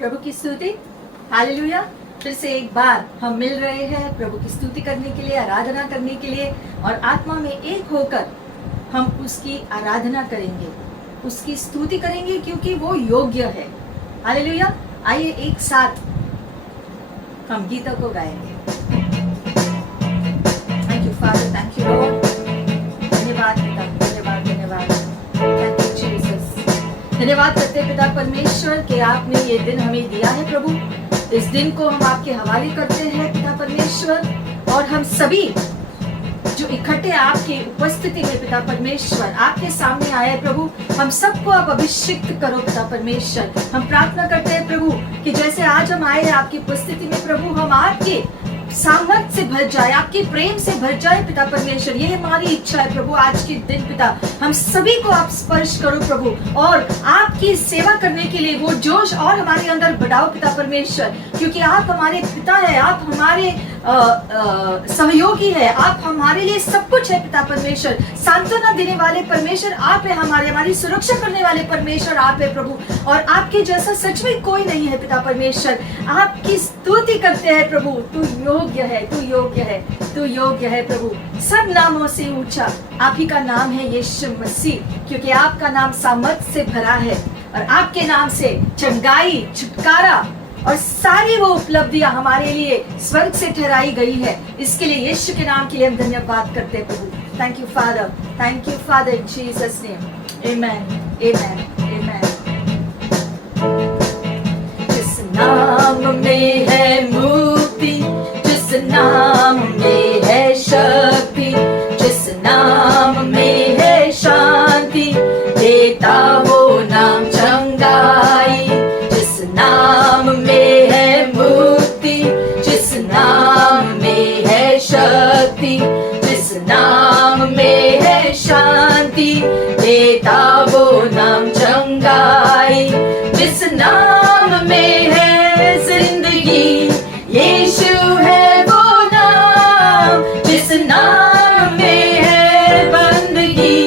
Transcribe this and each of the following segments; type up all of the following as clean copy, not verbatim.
प्रभु की स्तुति, हालेलुया। फिर से एक बार हम मिल रहे हैं प्रभु की स्तुति करने के लिए, आराधना करने के लिए, और आत्मा में एक होकर हम उसकी आराधना करेंगे, उसकी स्तुति करेंगे, क्योंकि वो योग्य है। हालेलुया। आइए एक साथ हम गीतों को गाएंगे। Thank you father, thank you Lord. धन्यवाद पिता, धन्यवाद, धन्यवाद। Thank you Jesus. धन्यवाद करते पिता परमेश्वर कि आपने ये दिन हमें दिया है प्रभु। इस दिन को हम आपके हवाले करते हैं पिता परमेश्वर, और हम सभी जो इकट्ठे आपके उपस्थिति में पिता परमेश्वर आपके सामने आए प्रभु, हम सबको आप अभिषिक्त करो पिता परमेश्वर। हम प्रार्थना करते हैं प्रभु कि जैसे आज हम आए आपकी उपस्थिति में प्रभु, हम आपके सामर्थ से भर जाए, आपके प्रेम से भर जाए पिता परमेश्वर। ये हमारी इच्छा है प्रभु। आज के दिन पिता हम सभी को आप स्पर्श करो प्रभु, और आपकी सेवा करने के लिए वो जोश और हमारे अंदर बढ़ाओ पिता परमेश्वर, क्योंकि आप हमारे पिता है, आप हमारे सहयोगी है, आप हमारे लिए सब कुछ है पिता परमेश्वर। सांत्वना देने वाले परमेश्वर आप है, हमारी सुरक्षा करने वाले परमेश्वर आप है प्रभु, और आपके जैसा सच में कोई नहीं है पिता परमेश्वर। आपकी स्तुति करते हैं प्रभु। तू योग्य है, तू योग्य है, तू योग्य है प्रभु। सब नामों से ऊंचा आप ही का नाम है यीशु मसीह, क्योंकि आपका नाम सामर्थ से भरा है, और आपके नाम से चंगाई, छुटकारा और सारी वो उपलब्धियां हमारे लिए स्वर्ग से ठहराई गई है। इसके लिए यीशु के नाम के लिए हम धन्यवाद करते हैं प्रभु। Thank you father, thank you father, in Jesus name, amen, amen, amen. जिस नाम में है मुक्ति, जिस नाम में है शक्ति, जिस नाम में है शांति, देता वो नाम चंगाई। जिस नाम में है मुक्ति, जिस नाम में है शक्ति, जिस नाम में है शांति, देता वो नाम चंगाई। जिस नाम में है जिंदगी, यीशु है वो नाम। जिस नाम में है बंदगी,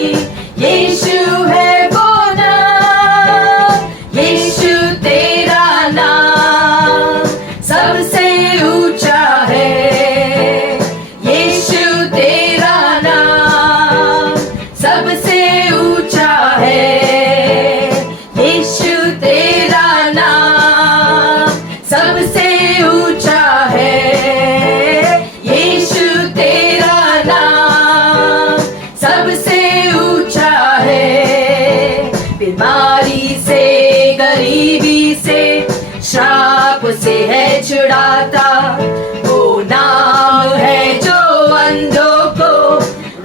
यीशु है वो नाम। यीशु तेरा नाम सबसे ऊंचा है। यीशु तेरा नाम सबसे ऊंचा है। यीशु तेरा नाम सबसे ऊंचा है। यीशु तेरा नाम सबसे ऊंचा है। बीमारी से, गरीबी से, श्राप से है छुड़ाता वो नाम है जो अंधों को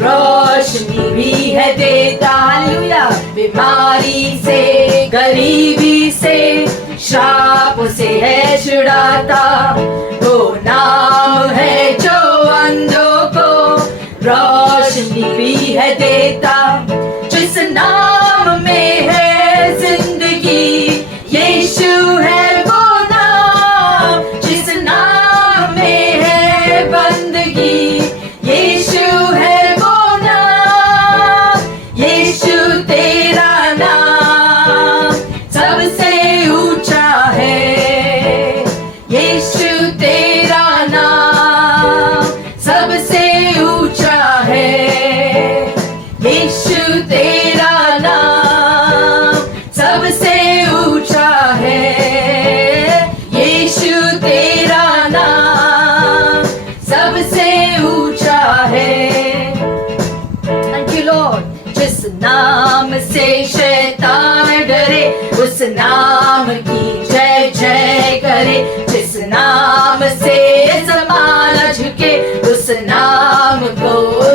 रोशनी भी है देता। हालेलुया। बीमारी से, गरीबी से, श्राप से है छुड़ाता वो नाम है जो अंधों को रोशनी भी है देता। जिस नाम में है जिंदगी, यीशु है वो नाम। जिस नाम में है बंदगी, यीशु है वो नाम। यीशु तेरा नाम सबसे ऊंचा है। यीशु तेरा नाम सबसे ऊंचा है। यीशु तेरा नाम सबसे ऊंचा है। यीशु तेरा नाम सबसे ऊंचा है। Thank you Lord. जिस नाम से शैतान डरे, उस नाम की जय जय करे। जिस नाम से ज़माना झुके, उस नाम को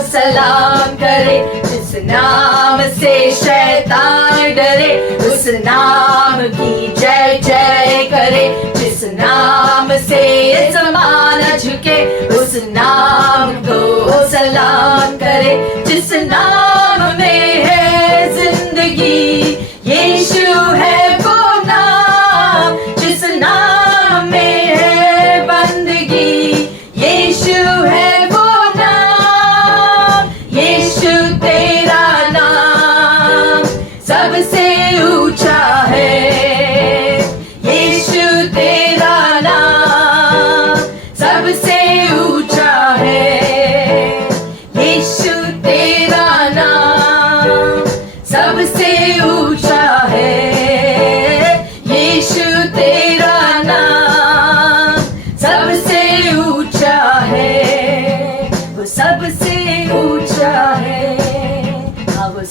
सलाम करे। जिस नाम से शैतान डरे, उस नाम की जय जय करे। जिस नाम से ज़माना झुके, उस नाम को सलाम करे। जिस नाम में है जिंदगी, यीशु है वो नाम। जिस नाम में है बंदगी, यीशु है वो नाम। यीशु तेरा नाम सबसे ऊंचा है। यीशु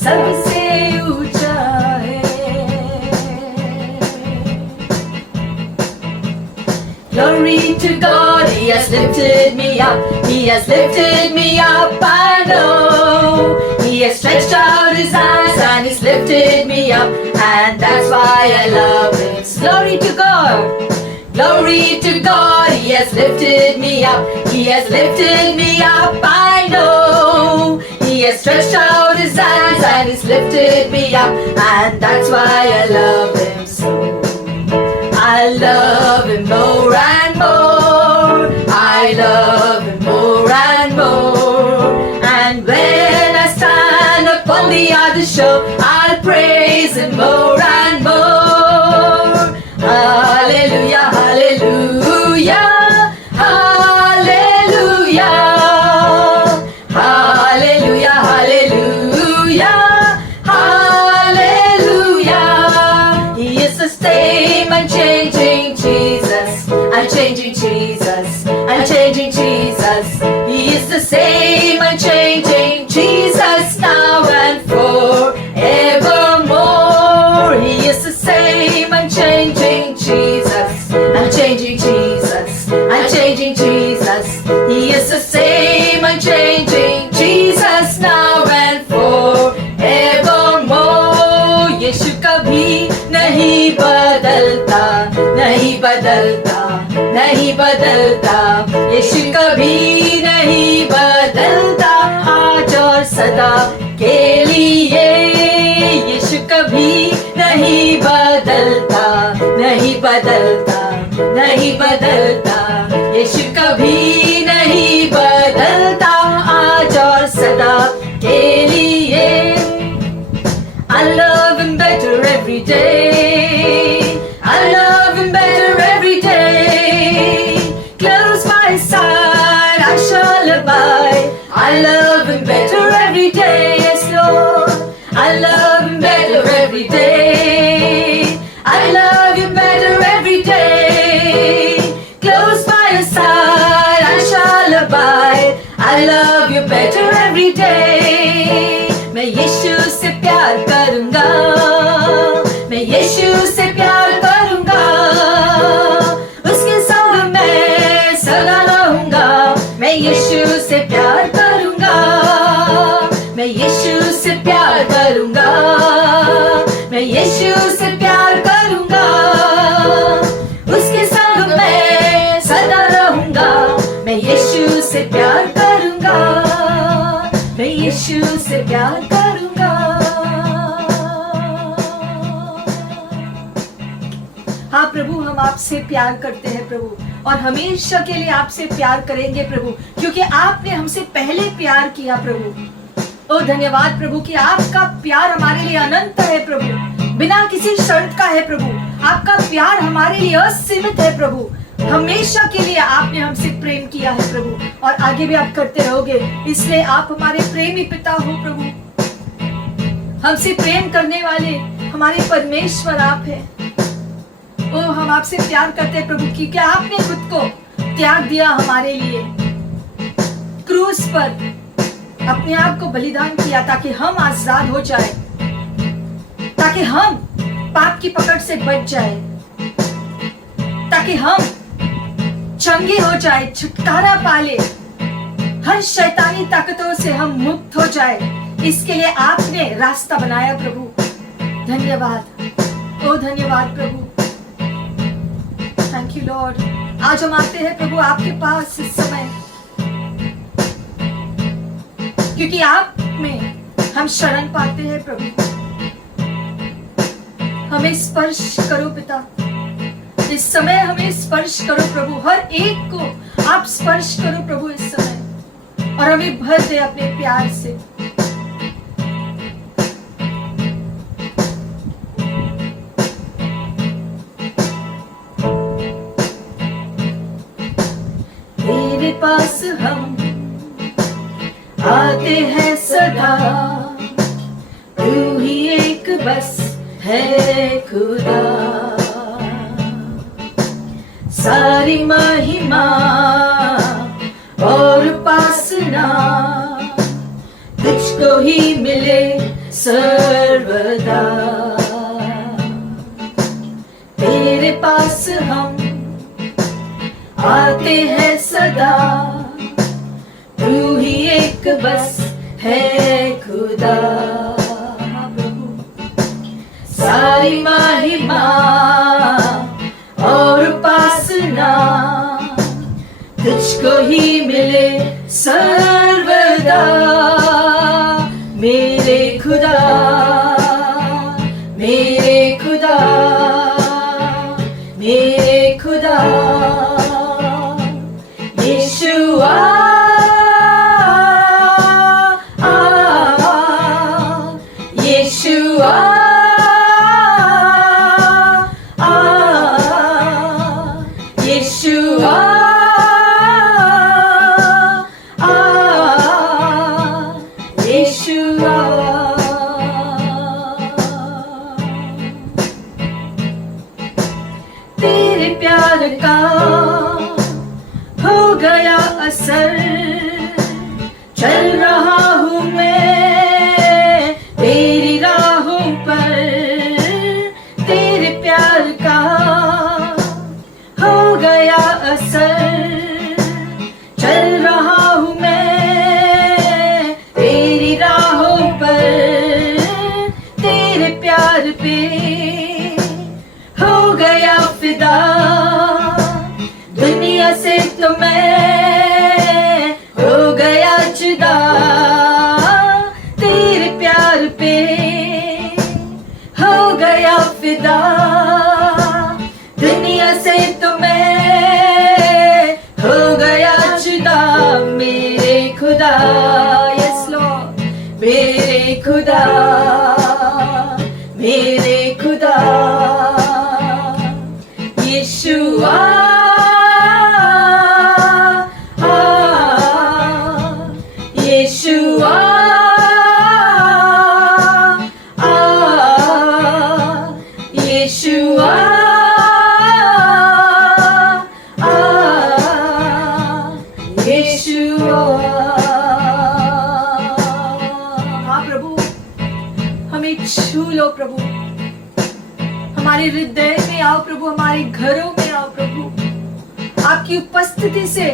सबसे ऊंचा है। Glory to God, He has lifted me up, He has lifted me up, I know. He has stretched out His hands and He's lifted me up, and that's why I love Him. Glory to God, glory to God, He has lifted me up, He has lifted me up, I know. He has stretched out His hands and He's lifted me up, and that's why I love Him so. I love Him more and more, I love Him more and more. And when I stand upon the other shore, I'll praise Him more and more. Hallelujah, hallelujah, hallelujah, hallelujah, hallelujah, hallelujah. He is the same, unchanging Jesus, unchanging Jesus, unchanging Jesus. He is the same, unchanging Jesus, now and forevermore. He is the same, unchanging Jesus, unchanging Jesus, unchanging Jesus. He is the same, unchanging Jesus, now and forevermore. यीशु कभी नहीं बदलता, नहीं बदलता, नहीं बदलता। यीशु कभी नहीं बदलता, आज और सदा के लिए। यीशु कभी नहीं बदलता, नहीं बदलता, नहीं बदलता। यीशु कभी नहीं बदलता, आज और सदा के लिए। I love Him better every day, I love Him better every day. Close by His side I shall abide, I love Him better every day, yes Lord. I love Him better every day, I love Him better every day. Close by His side I shall abide, I love You better every day. मैं यीशु से प्यार करूंगा, मैं यीशु से प्यार करूंगा, उसके संग मैं सदा रहूंगा। मैं यीशु से प्यार करूंगा, मैं यीशु से प्यार करूंगा, मैं यीशु से प्यार करूंगा, उसके संग मैं सदा रहूंगा। मैं यीशु से प्यार करूंगा, मैं यीशु से प्यार करूंगा। हाँ प्रभु, हम आपसे प्यार करते हैं प्रभु, और हमेशा के लिए आपसे प्यार करेंगे प्रभु, क्योंकि आपने हमसे पहले प्यार किया प्रभु। ओ धन्यवाद प्रभु कि आपका प्यार हमारे लिए अनंत है प्रभु, बिना किसी शर्त का है प्रभु। आपका प्यार हमारे लिए असीमित है प्रभु। हमेशा के लिए आपने हमसे प्रेम किया है प्रभु, और आगे भी आप करते रहोगे। इसलिए आप हमारे प्रेमी पिता हो प्रभु। हमसे प्रेम करने वाले हमारे परमेश्वर आप हैं। ओ हम आपसे प्यार करते हैं प्रभु, क्योंकि आपने खुद को त्याग दिया हमारे लिए। क्रूस पर अपने आप को बलिदान किया ताकि हम आजाद हो जाए, ताकि हम पाप की पकड़ से बच जाए, ताकि हम चंगे हो जाए, छुटकारा पाले, हर शैतानी ताकतों से हम मुक्त हो जाए। इसके लिए आपने रास्ता बनाया प्रभु। धन्यवाद, ओ धन्यवाद प्रभु। Thank you Lord. आज हम आते हैं प्रभु आपके पास इस समय, क्योंकि आप में हम शरण पाते हैं प्रभु। हमें स्पर्श करो पिता, इस समय हमें स्पर्श करो प्रभु। हर एक को आप स्पर्श करो प्रभु इस समय, और हमें भर दे अपने प्यार से। तेरे पास हम आते हैं सदा, तू ही एक बस है खुदा। सारी महिमा और उपासना तुझको ही मिले सर्वदा। तेरे पास हम आते हैं सदा, तू ही एक बस है खुदा। सारी महिमा और उपासना तुझको ही मिले सर्वदा। मेरे खुदा, मेरे खुदा, मेरे खुदा, यीशुआ यीशुआ यीशुआ यीशुआ। तेरे प्यार का हो गया असर, चल रहा हूँ मैं तेरी राहों पर। तेरे प्यार का हो गया असर, चल रहा हूँ मैं तेरी राहों पर। तेरे प्यार पे हो गया फिदा, दुनिया से तो मैं हो गया जुदा। तेरे प्यार पे हो गया फिदा, दुनिया से तो मैं हो गया जुदा। मेरे खुदा, यस लॉर्ड, मेरे खुदा, मेरे खुदा, यीशुआ यीशुआ यीशुआ यीशुआ। हाँ प्रभु, हमें छू लो प्रभु, हमारे हृदय में आओ प्रभु, हमारे घरों में आओ प्रभु। आपकी उपस्थिति से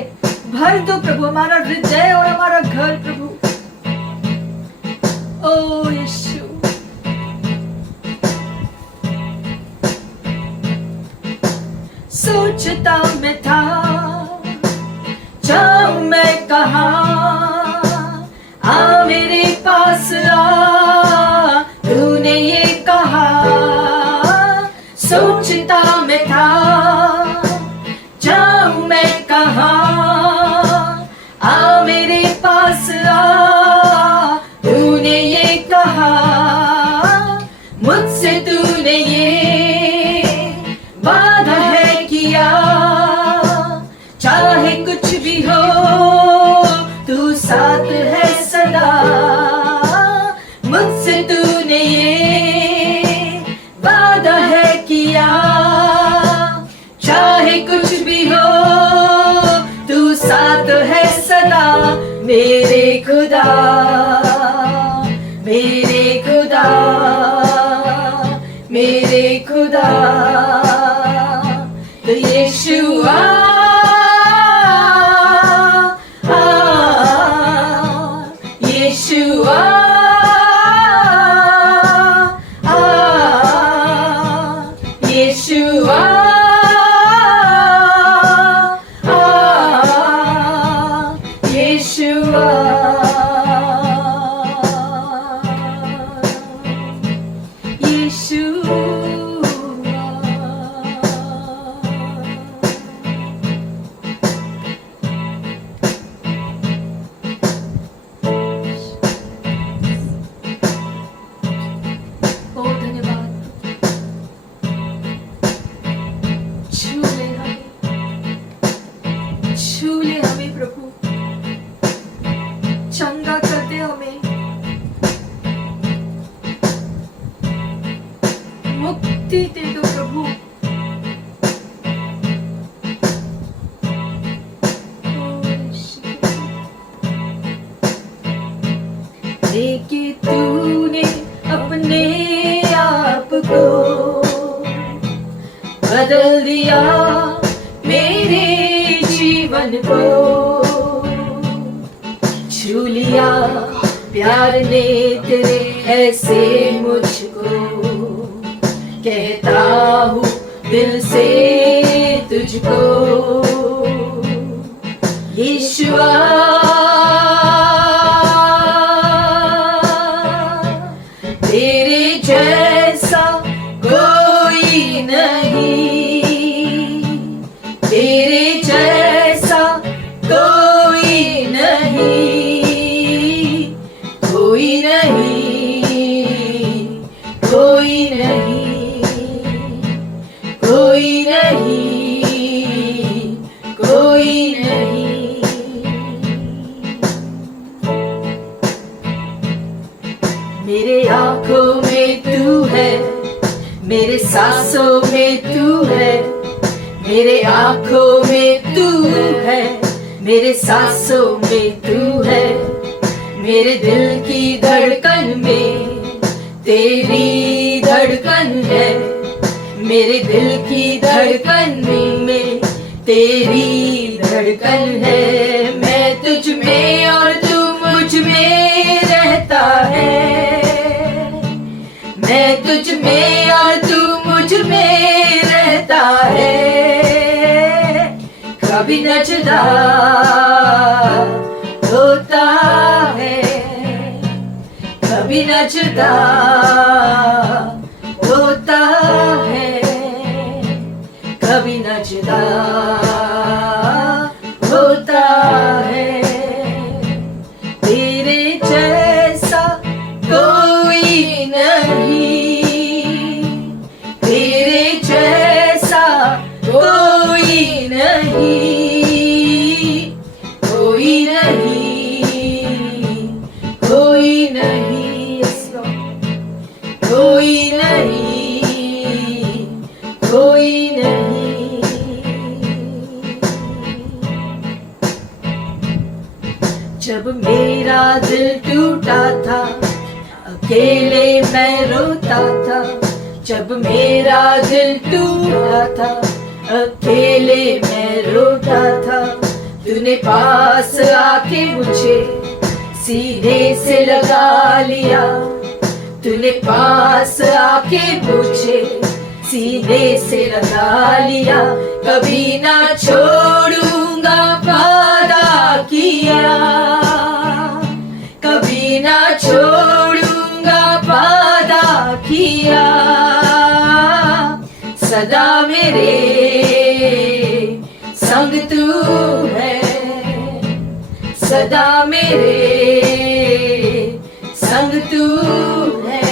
भर दो प्रभु हमारा हृदय और हमारा घर प्रभु। ओ यीशु, सोचता मैं था जाऊं मैं कहाँ, आ मेरे पास आ, तूने ये कहा। सोचता मैं था जाऊं मैं कहाँ, आ मेरे पास आ, तूने ये कहा। मुझसे तूने ये वादा है किया, चाहे कुछ भी हो तू साथ है सदा। मुझसे तूने ये वादा है किया, चाहे कुछ भी हो तू साथ है सदा। मेरे खुदा, मेरे खुदा, मेरे खुदा, तो यीशुआ यीशुआ यीशुआ यीशुआ। छू ले हमें प्रभु, चंगा कर दे हमें, मुक्ति दे दो प्रभु। देखे तूने अपने आप को बदल दिया मेरे जीवन को। छू लिया प्यार ने तेरे ऐसे मुझको, कहता हूँ दिल से तुझको यीशुआ। तेरे जैसा कोई नहीं, तेरे जैसा कोई नहीं, कोई नहीं, कोई नहीं, कोई नहीं, कोई नहीं। मेरे आंखों में तू है, मेरे सांसों में तू है, मेरे आंखों में तू है, मेरे सांसों में तू है, मेरे दिल की धड़कन में तेरी धड़कन है, मेरे दिल की धड़कन में तेरी धड़कन है। मैं तुझ में और तू मुझ में रहता है, मैं तुझ में और तू मुझ में रहता है। कभी न जुदा होता है, कभी न जुदा होता है, कभी न जुदा होता है। तेरे जैसा कोई नहीं, तेरे जैसा कोई नहीं, कोई नहीं, कोई नहीं, कोई नहीं, कोई नहीं। जब मेरा दिल टूटा था, अकेले मैं रोता था, जब मेरा दिल टूटा था, अकेले मैं रोता था, तूने पास आके मुझे सीने से लगा लिया, तूने पास आके मुझे सीने से लगा लिया। कभी ना छोड़ूंगा वादा किया, कभी ना छोड़ूंगा वादा किया, सदा मेरे संग तू है, सदा मेरे संग तू है,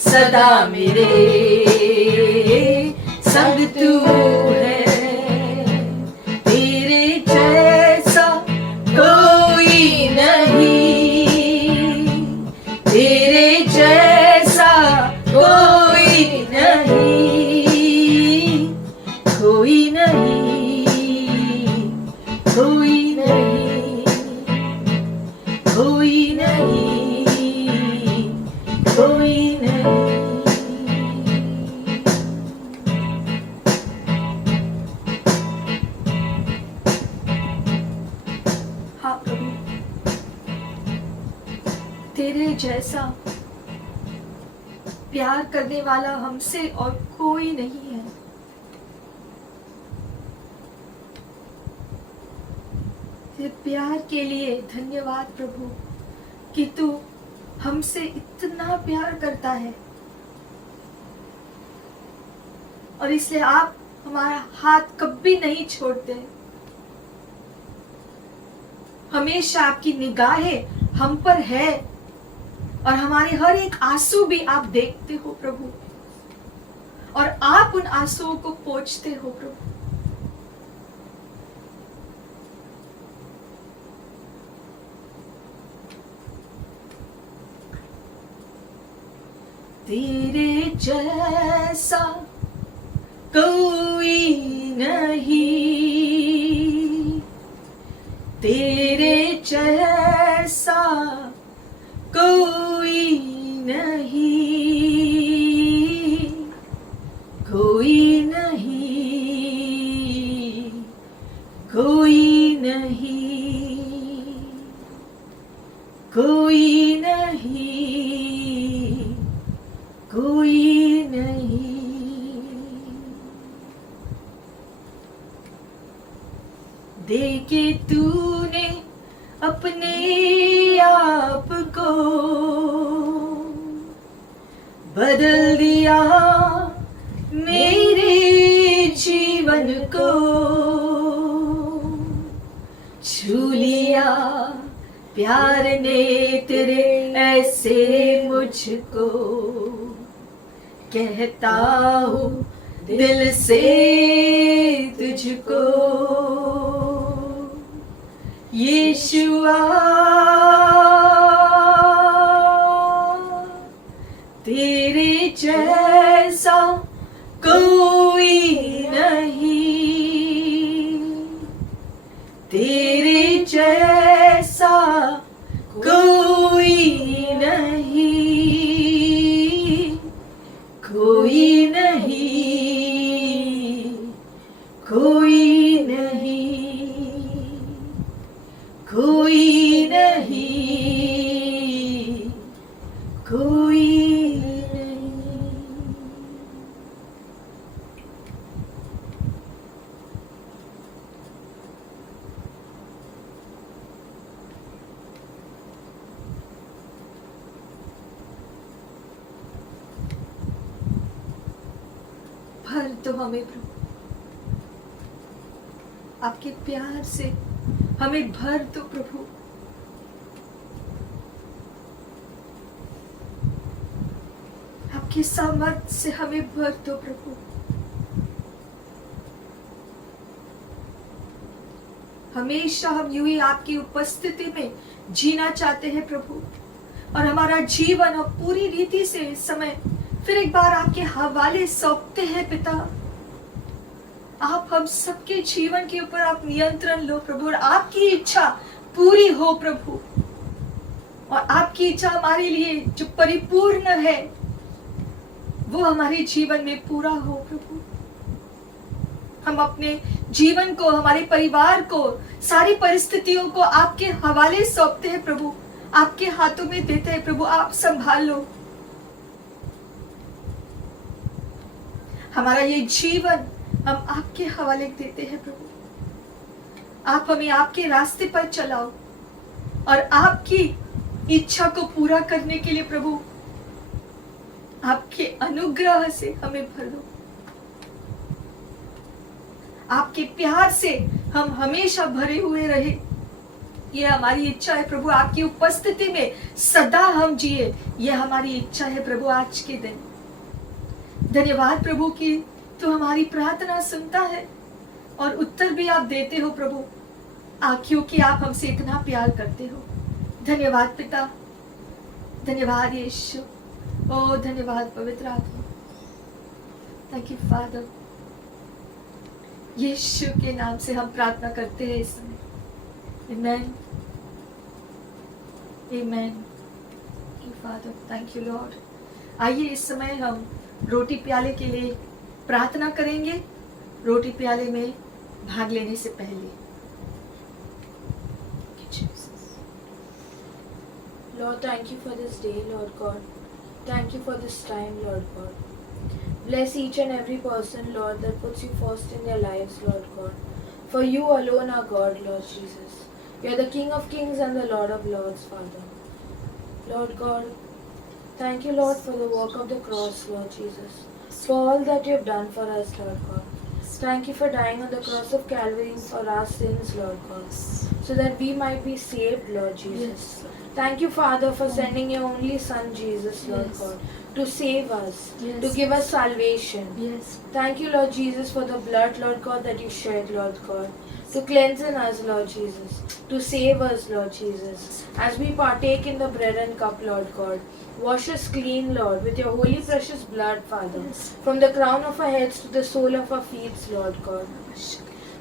सदा मेरे संग तू है। तेरे जैसा कोई नहीं, तेरे जैसा कोई नहीं, कोई नहीं, कोई नहीं, कोई नहीं, कोई नहीं। हाँ प्रभु, तेरे जैसा प्यार करने वाला हमसे और कोई नहीं है। तेरे प्यार के लिए धन्यवाद प्रभु कि तू हमसे इतना प्यार करता है, और इसलिए आप हमारा हाथ कभी नहीं छोड़ते। हमेशा आपकी निगाहें हम पर है, और हमारे हर एक आंसू भी आप देखते हो प्रभु, और आप उन आंसुओं को पोंछते हो प्रभु। तेरे जैसा कोई नहीं, तेरे जैसा कोई नहीं, कोई नहीं, कोई नहीं, कोई नहीं, कोई नहीं। देके तूने अपने आप को, बदल दिया मेरे जीवन को, छू लिया प्यार ने तेरे ऐसे मुझको, कहता हूँ दिल से तुझको, यीशुआ तेरे जैसा कोई नहीं, तेरे जैसा कोई नहीं, कोई नहीं, कोई नहीं, कोई नहीं, कोई नहीं। भर दो हमें प्रभु, आपके प्यार से हमें भर दो प्रभु। आपकी सामर्थ से हमें भर दो प्रभु। हमेशा हम यूं ही आपकी उपस्थिति में जीना चाहते हैं प्रभु, और हमारा जीवन हम पूरी रीति से इस समय फिर एक बार आपके हवाले सौंपते हैं पिता। आप हम सबके जीवन के ऊपर आप नियंत्रण लो प्रभु, और आपकी इच्छा पूरी हो प्रभु, और आपकी इच्छा हमारे लिए जो परिपूर्ण है वो हमारे जीवन में पूरा हो प्रभु। हम अपने जीवन को, हमारे परिवार को, सारी परिस्थितियों को आपके हवाले सौंपते हैं प्रभु, आपके हाथों में देते हैं प्रभु। आप संभाल लो हमारा ये जीवन, हम आपके हवाले देते हैं प्रभु। आप हमें आपके रास्ते पर चलाओ, और आपकी इच्छा को पूरा करने के लिए प्रभु आपके अनुग्रह से हमें भर दो। आपके प्यार से हम हमेशा भरे हुए रहे, ये हमारी इच्छा है प्रभु। आपकी उपस्थिति में सदा हम जिए, ये हमारी इच्छा है प्रभु। आज के दिन धन्यवाद प्रभु कि तू हमारी प्रार्थना सुनता है और उत्तर भी आप देते हो प्रभु, क्योंकि आप हमसे इतना प्यार करते हो। धन्यवाद पिता, धन्यवाद यीशु, ओ धन्यवाद पवित्र आत्मा। Thank you father. यीशु के नाम से हम प्रार्थना करते हैं इस समय। Amen, amen. Father thank you Lord. आइए इस समय हम रोटी प्याले के लिए प्रार्थना करेंगे, रोटी प्याले में भाग लेने से पहले। Lord, thank you for this day, Lord God. Thank you for this time, Lord God. Bless each and every person, Lord, that puts you first in their lives, Lord God. For you alone are God, Lord Jesus. You are the King of kings and the Lord of lords, Father. Lord God, thank you, Lord, for the work of the cross, Lord Jesus. For all that you have done for us, Lord God. Thank you for dying on the cross of Calvary for our sins, Lord God, so that we might be saved, Lord Jesus. Thank you, Father, for sending your only Son, Jesus, Lord God, to save us, to give us salvation. Thank you, Lord Jesus, for the blood, Lord God, that you shed, Lord God, to cleanse in us, Lord Jesus, to save us, Lord Jesus. As we partake in the bread and cup, Lord God, wash us clean, Lord, with your holy precious blood, Father, from the crown of our heads to the sole of our feet, Lord God.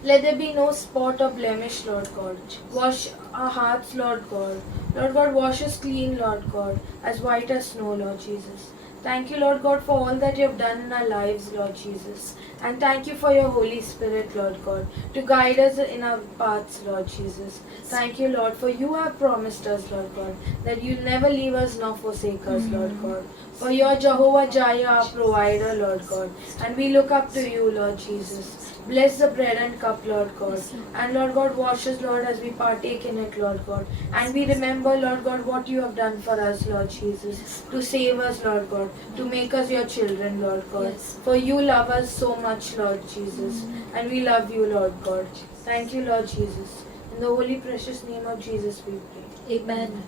Let there be no spot or blemish, Lord God. Wash our hearts, Lord God. Lord God, wash us clean, Lord God, as white as snow, Lord Jesus. Thank you, Lord God, for all that you have done in our lives, Lord Jesus. And thank you for your Holy Spirit, Lord God, to guide us in our paths, Lord Jesus. Thank you, Lord, for you have promised us, Lord God, that you'll never leave us nor forsake us, Lord God. For you're Jehovah Jireh, our provider, Lord God. And we look up to you, Lord Jesus. Bless the bread and cup, Lord God. And Lord God, wash us, Lord, as we partake in it, Lord God. And we remember, Lord God, what you have done for us, Lord Jesus, to save us, Lord God, to make us your children, Lord God. Yes. For you love us so much, Lord Jesus. And we love you, Lord God. Thank you, Lord Jesus. In the holy, precious name of Jesus, we pray. Amen.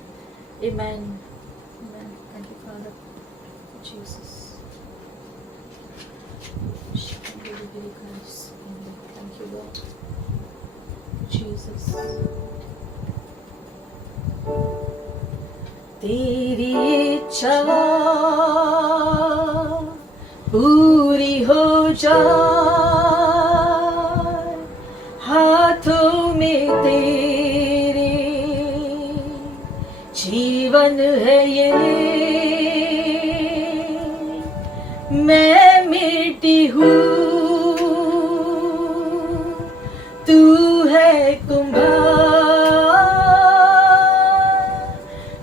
Amen. Amen. Thank you, Father. Jesus. Thank you, Lord. Jesus. तेरी इच्छा पूरी हो जाए, हाथों में तेरे जीवन है ये, मैं मिट्टी हूँ, तू है कुम्हार,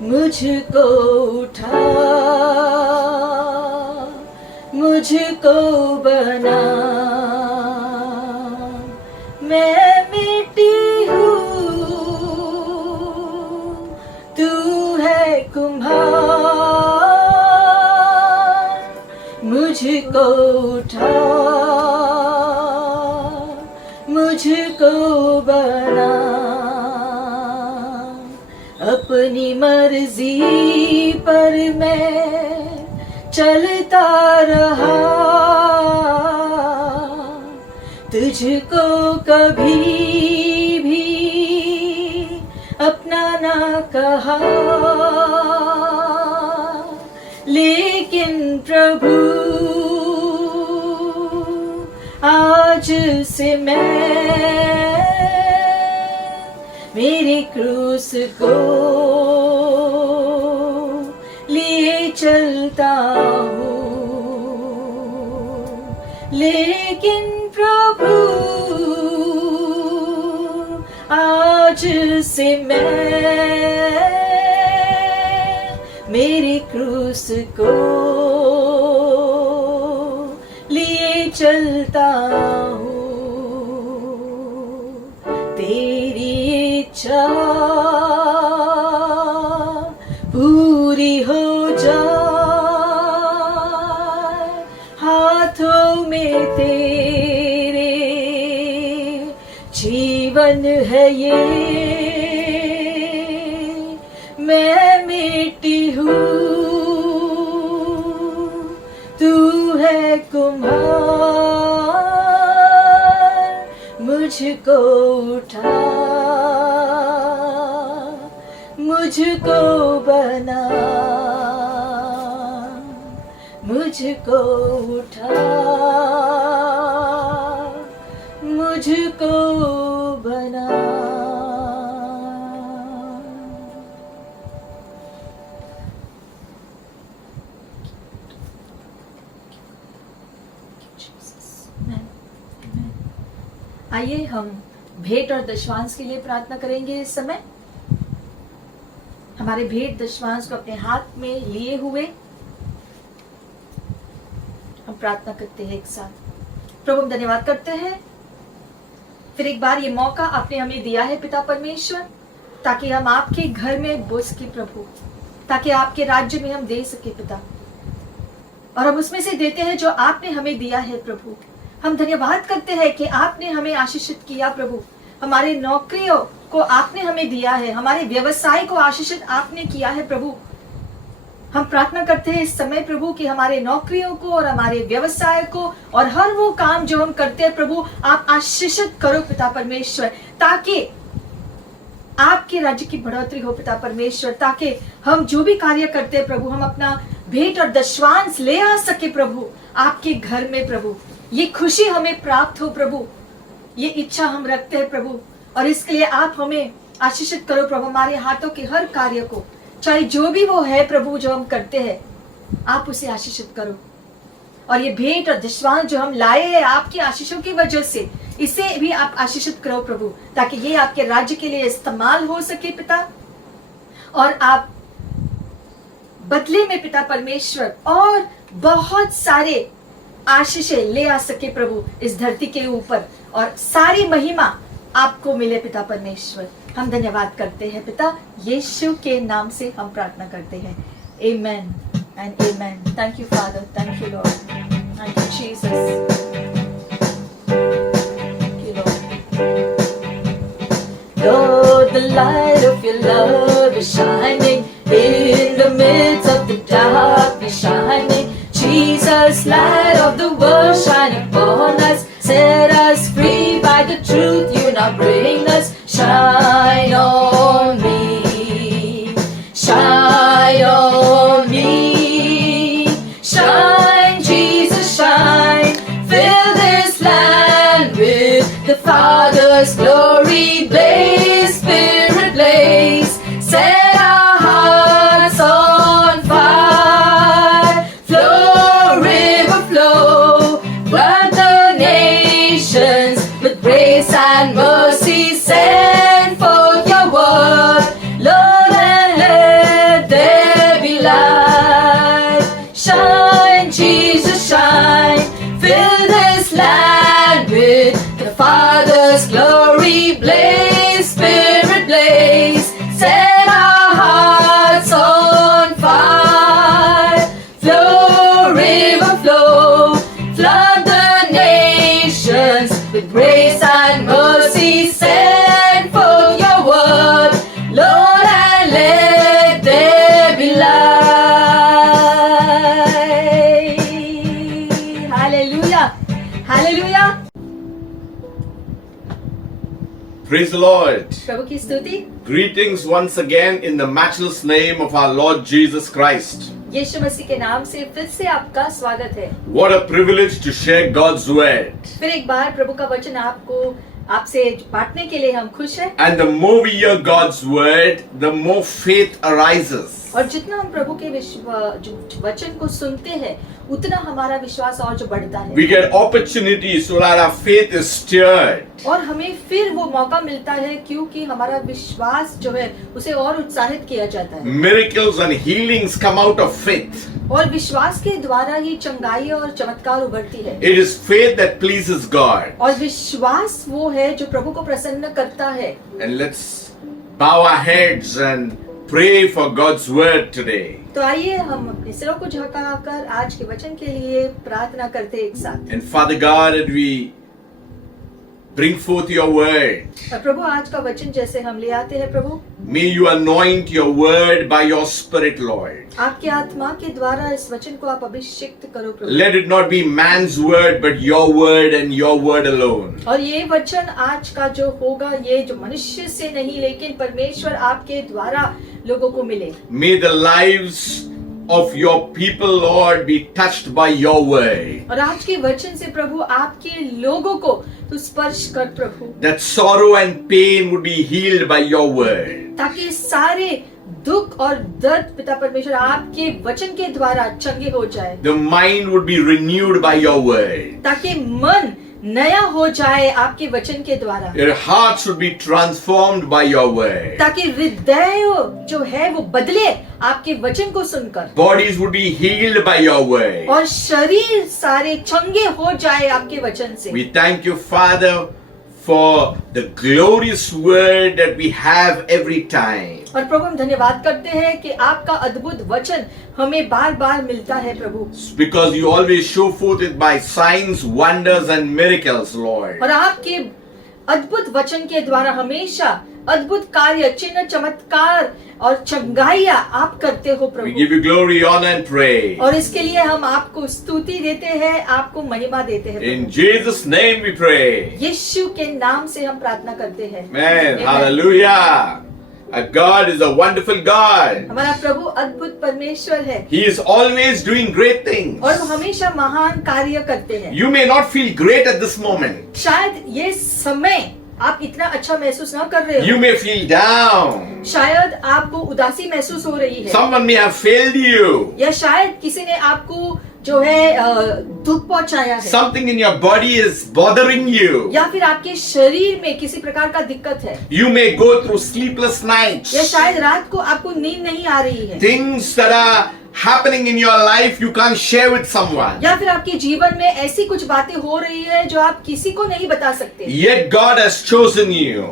मुझको उठा, मुझको बना, मैं मिट्टी हूँ, तू है कुम्हार, मुझको उठा, मुझको बना, अपनी मर्जी पर मैं चलता रहा, तुझको कभी भी अपना ना कहा, लेकिन प्रभु आज से मैं मेरी क्रूस को लिए चलता हूँ, लेकिन प्रभु आज से मैं मेरी क्रूस को लिए चलता हूँ, तेरी इच्छा पूरी हो जाए, हाथों में तेरे जीवन है ये, मैं मिट्टी हूँ, तू है कुम्हार, मुझको उठा, मुझको बना, मुझको उठा, मुझको बना। आइए हम भेंट और दशवांश के लिए प्रार्थना करेंगे। इस समय हमारे भेंट दशवांश को अपने हाथ में लिए हुए हम प्रार्थना करते हैं एक साथ। प्रभु हम धन्यवाद करते हैं, फिर एक बार ये मौका आपने हमें दिया है पिता परमेश्वर, ताकि हम आपके घर में बोल सके प्रभु, ताकि आपके राज्य में हम दे सके पिता, और हम उसमें से देते हैं जो आपने हमें दिया है प्रभु। हम धन्यवाद करते हैं कि आपने हमें आशीषित किया प्रभु, हमारे नौकरियों को आपने हमें दिया है, हमारे व्यवसाय को आशीषित आपने किया है प्रभु। हम प्रार्थना करते हैं इस समय प्रभु कि हमारे नौकरियों को और हमारे व्यवसाय को और हर वो काम जो हम करते हैं प्रभु, आप आशीषित करो पिता परमेश्वर, ताकि आपके राज्य की बढ़ोतरी हो पिता परमेश्वर, ताकि हम जो भी कार्य करते हैं प्रभु, हम अपना भेंट और दशवांश ले आ सके प्रभु आपके घर में प्रभु। ये खुशी हमें प्राप्त हो प्रभु, ये इच्छा हम रखते हैं प्रभु, और इसके लिए आप हमें आशीषित करो प्रभु। हमारे हाथों के हर कार्य को, चाहे जो भी वो है प्रभु जो हम करते हैं, आप उसे आशीषित करो। और ये भेंट और दशवान जो हम लाए हैं आपकी आशीषों की वजह से, इसे भी आप आशीषित करो प्रभु, ताकि ये आपके राज्य के लिए इस्तेमाल हो सके पिता। और आप बदले में पिता परमेश्वर और बहुत सारे आशीषें ले आ सके प्रभु इस धरती के ऊपर, और सारी महिमा आपको मिले पिता परमेश्वर। हम धन्यवाद करते हैं पिता, यीशु के नाम से हम प्रार्थना करते हैं। Amen and amen. Thank you father, thank you Lord, thank you Jesus, thank you Lord. Lord, the light of your love is shining in the midst of the darkness, shining. Jesus, light of the world, shine upon us. Set us free by the truth you now bring us. Shine on me, shine on me. Shine, Jesus, shine. Fill this land with the Father's glory. Blaze, Spirit, blaze. Set our hearts on fire. Flow, river, flow. Flood the nations with grace and mercy. Send forth your word, Lord, and let there be light. Shine, Jesus, shine. Fill this land with the Father's glory. Blaze, Spirit, blaze. Set our hearts on fire. Flow, river, flow. Flood the nations with grace and mercy. Send forth your word, Lord, and let there be light. Hallelujah. Hallelujah. Praise the Lord. प्रभु की स्तुति। Greetings once again in the matchless name of our Lord Jesus Christ. यीशु मसीह के नाम से फिर से आपका स्वागत है। What a privilege to share God's word. फिर एक बार प्रभु का वचन आपसे बांटने के लिए हम खुश हैं। And the more we hear God's word, the more faith arises. और जितना हम प्रभु के वचन को सुनते हैं, उतना हमारा विश्वास और जो बढ़ता है। We get opportunities so that our faith is stirred. और हमें फिर वो मौका मिलता है, क्योंकि हमारा विश्वास जो है उसे और उत्साहित किया जाता है। Miracles and healings come out of faith. और विश्वास के द्वारा ही चंगाई और चमत्कार उभरती है। It is faith that pleases God. और विश्वास वो है जो प्रभु को प्रसन्न करता है। And let's bow our heads and pray for God's word today. तो आइए हम अपने सिरों को झुकाकर आज के वचन के लिए प्रार्थना करते हैं एक साथ। And Father God, as we bring forth your word, और प्रभु आज का वचन जैसे हम ले आते हैं प्रभु, may you anoint your word by your spirit, Lord. आपके आत्मा के द्वारा इस वचन को आप अभिषेक करो प्रभु। Let it not be man's word, but your word and your word alone. और ये वचन आज का जो होगा, ये जो मनुष्य से नहीं लेकिन परमेश्वर आपके द्वारा लोगों को मिले। May the lives of your people, Lord, be touched by your word. और आज के वचन से प्रभु आपके लोगों को तू स्पर्श कर प्रभु, That sorrow and pain would be healed by your word. ताकि सारे दुख और दर्द पिता परमेश्वर आपके वचन के द्वारा चंगे हो जाए। The mind would be renewed by your word. ताकि मन नया हो जाए आपके वचन के द्वारा। Your hearts would be transformed by your word. ताकि हृदय जो है वो बदले आपके वचन को सुनकर। Bodies would be healed by your word. और शरीर सारे चंगे हो जाए आपके वचन से। We thank you, Father, for the glorious word that we have every time. और प्रभु हम धन्यवाद करते हैं कि आपका अद्भुत वचन हमें बार बार मिलता है प्रभु। Because you always show forth it by signs, wonders and miracles, Lord. और आपके अद्भुत वचन के द्वारा हमेशा अद्भुत कार्य, चिन्ह, चमत्कार और चंगाइयाँ आप करते हो We Prabhu. give you glory, honor and praise. और इसके लिए हम आपको स्तुति देते हैं, आपको महिमा देते हैं In Prabhu. Jesus' name we pray. यीशु के नाम से हम प्रार्थना करते हैं। Amen. Amen. Hallelujah. Our God is a wonderful God. हमारा प्रभु अद्भुत परमेश्वर है He is always doing great things. और वो हमेशा महान कार्य करते हैं। You may not feel great at this moment. शायद ये समय आप इतना अच्छा महसूस ना कर रहे You हो, may feel down. शायद आपको उदासी महसूस हो रही है, Someone may have failed you. या शायद किसी ने आपको जो है दुख पहुंचाया है, Something in your body is bothering you. या फिर आपके शरीर में किसी प्रकार का दिक्कत है, You may go through sleepless nights. या शायद रात को आपको नींद नहीं आ रही है, Things that are happening in your life you can't share with someone. या फिर आपके जीवन में ऐसी कुछ बातें हो रही है जो आप किसी को नहीं बता सकते, Yet God has chosen you.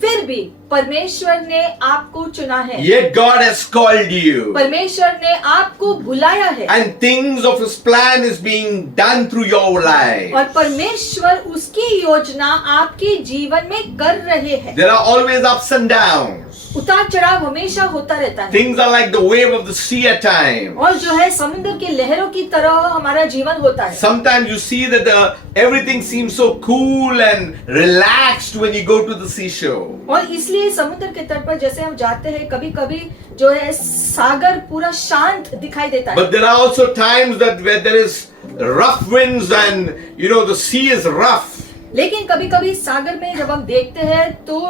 फिर भी परमेश्वर ने आपको चुना है, Yet God has called you. परमेश्वर ने आपको बुलाया है, And things of His plan is being done through your life. और परमेश्वर उसकी योजना आपके जीवन में कर रहे हैं। There are always ups and downs. उतार चढ़ाव हमेशा होता रहता है, Things are like the wave of the sea at times. और जो है समुद्र के लहरों की तरह हमारा जीवन होता है। Sometimes you see that everything seems so cool and relaxed when you go to the seashore. और इसलिए समुद्र के तट पर जैसे हम जाते हैं, कभी कभी जो है सागर पूरा शांत दिखाई देता है, But there are also times that where there is rough winds and the sea is rough. लेकिन कभी कभी सागर में जब हम देखते हैं तो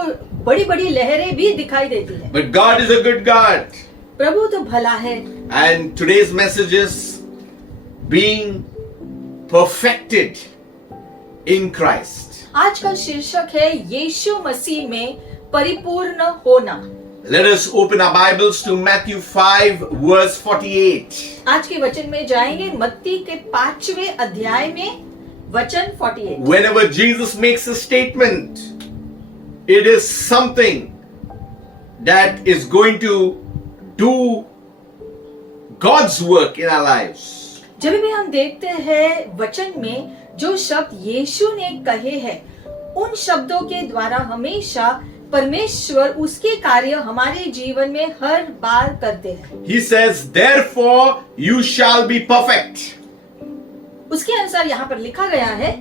बड़ी बड़ी लहरें भी दिखाई देती है। But God is a good God. प्रभु तो भला है, And today's message is being perfected in Christ. आज का शीर्षक है यीशु मसीह में परिपूर्ण होना। Let us open our Bibles to Matthew 5 verse 48. आज के वचन में जाएंगे मत्ती के 5वें अध्याय में वचन 48। Whenever Jesus makes a statement, it is something that is going to do God's work in our lives. जब भी हम देखते हैं वचन में जो शब्द यीशु ने कहे हैं, उन शब्दों के द्वारा हमेशा परमेश्वर उसके कार्य हमारे जीवन में हर बार करते हैं। He says, therefore you shall be perfect. उसके अनुसार यहाँ पर लिखा गया है,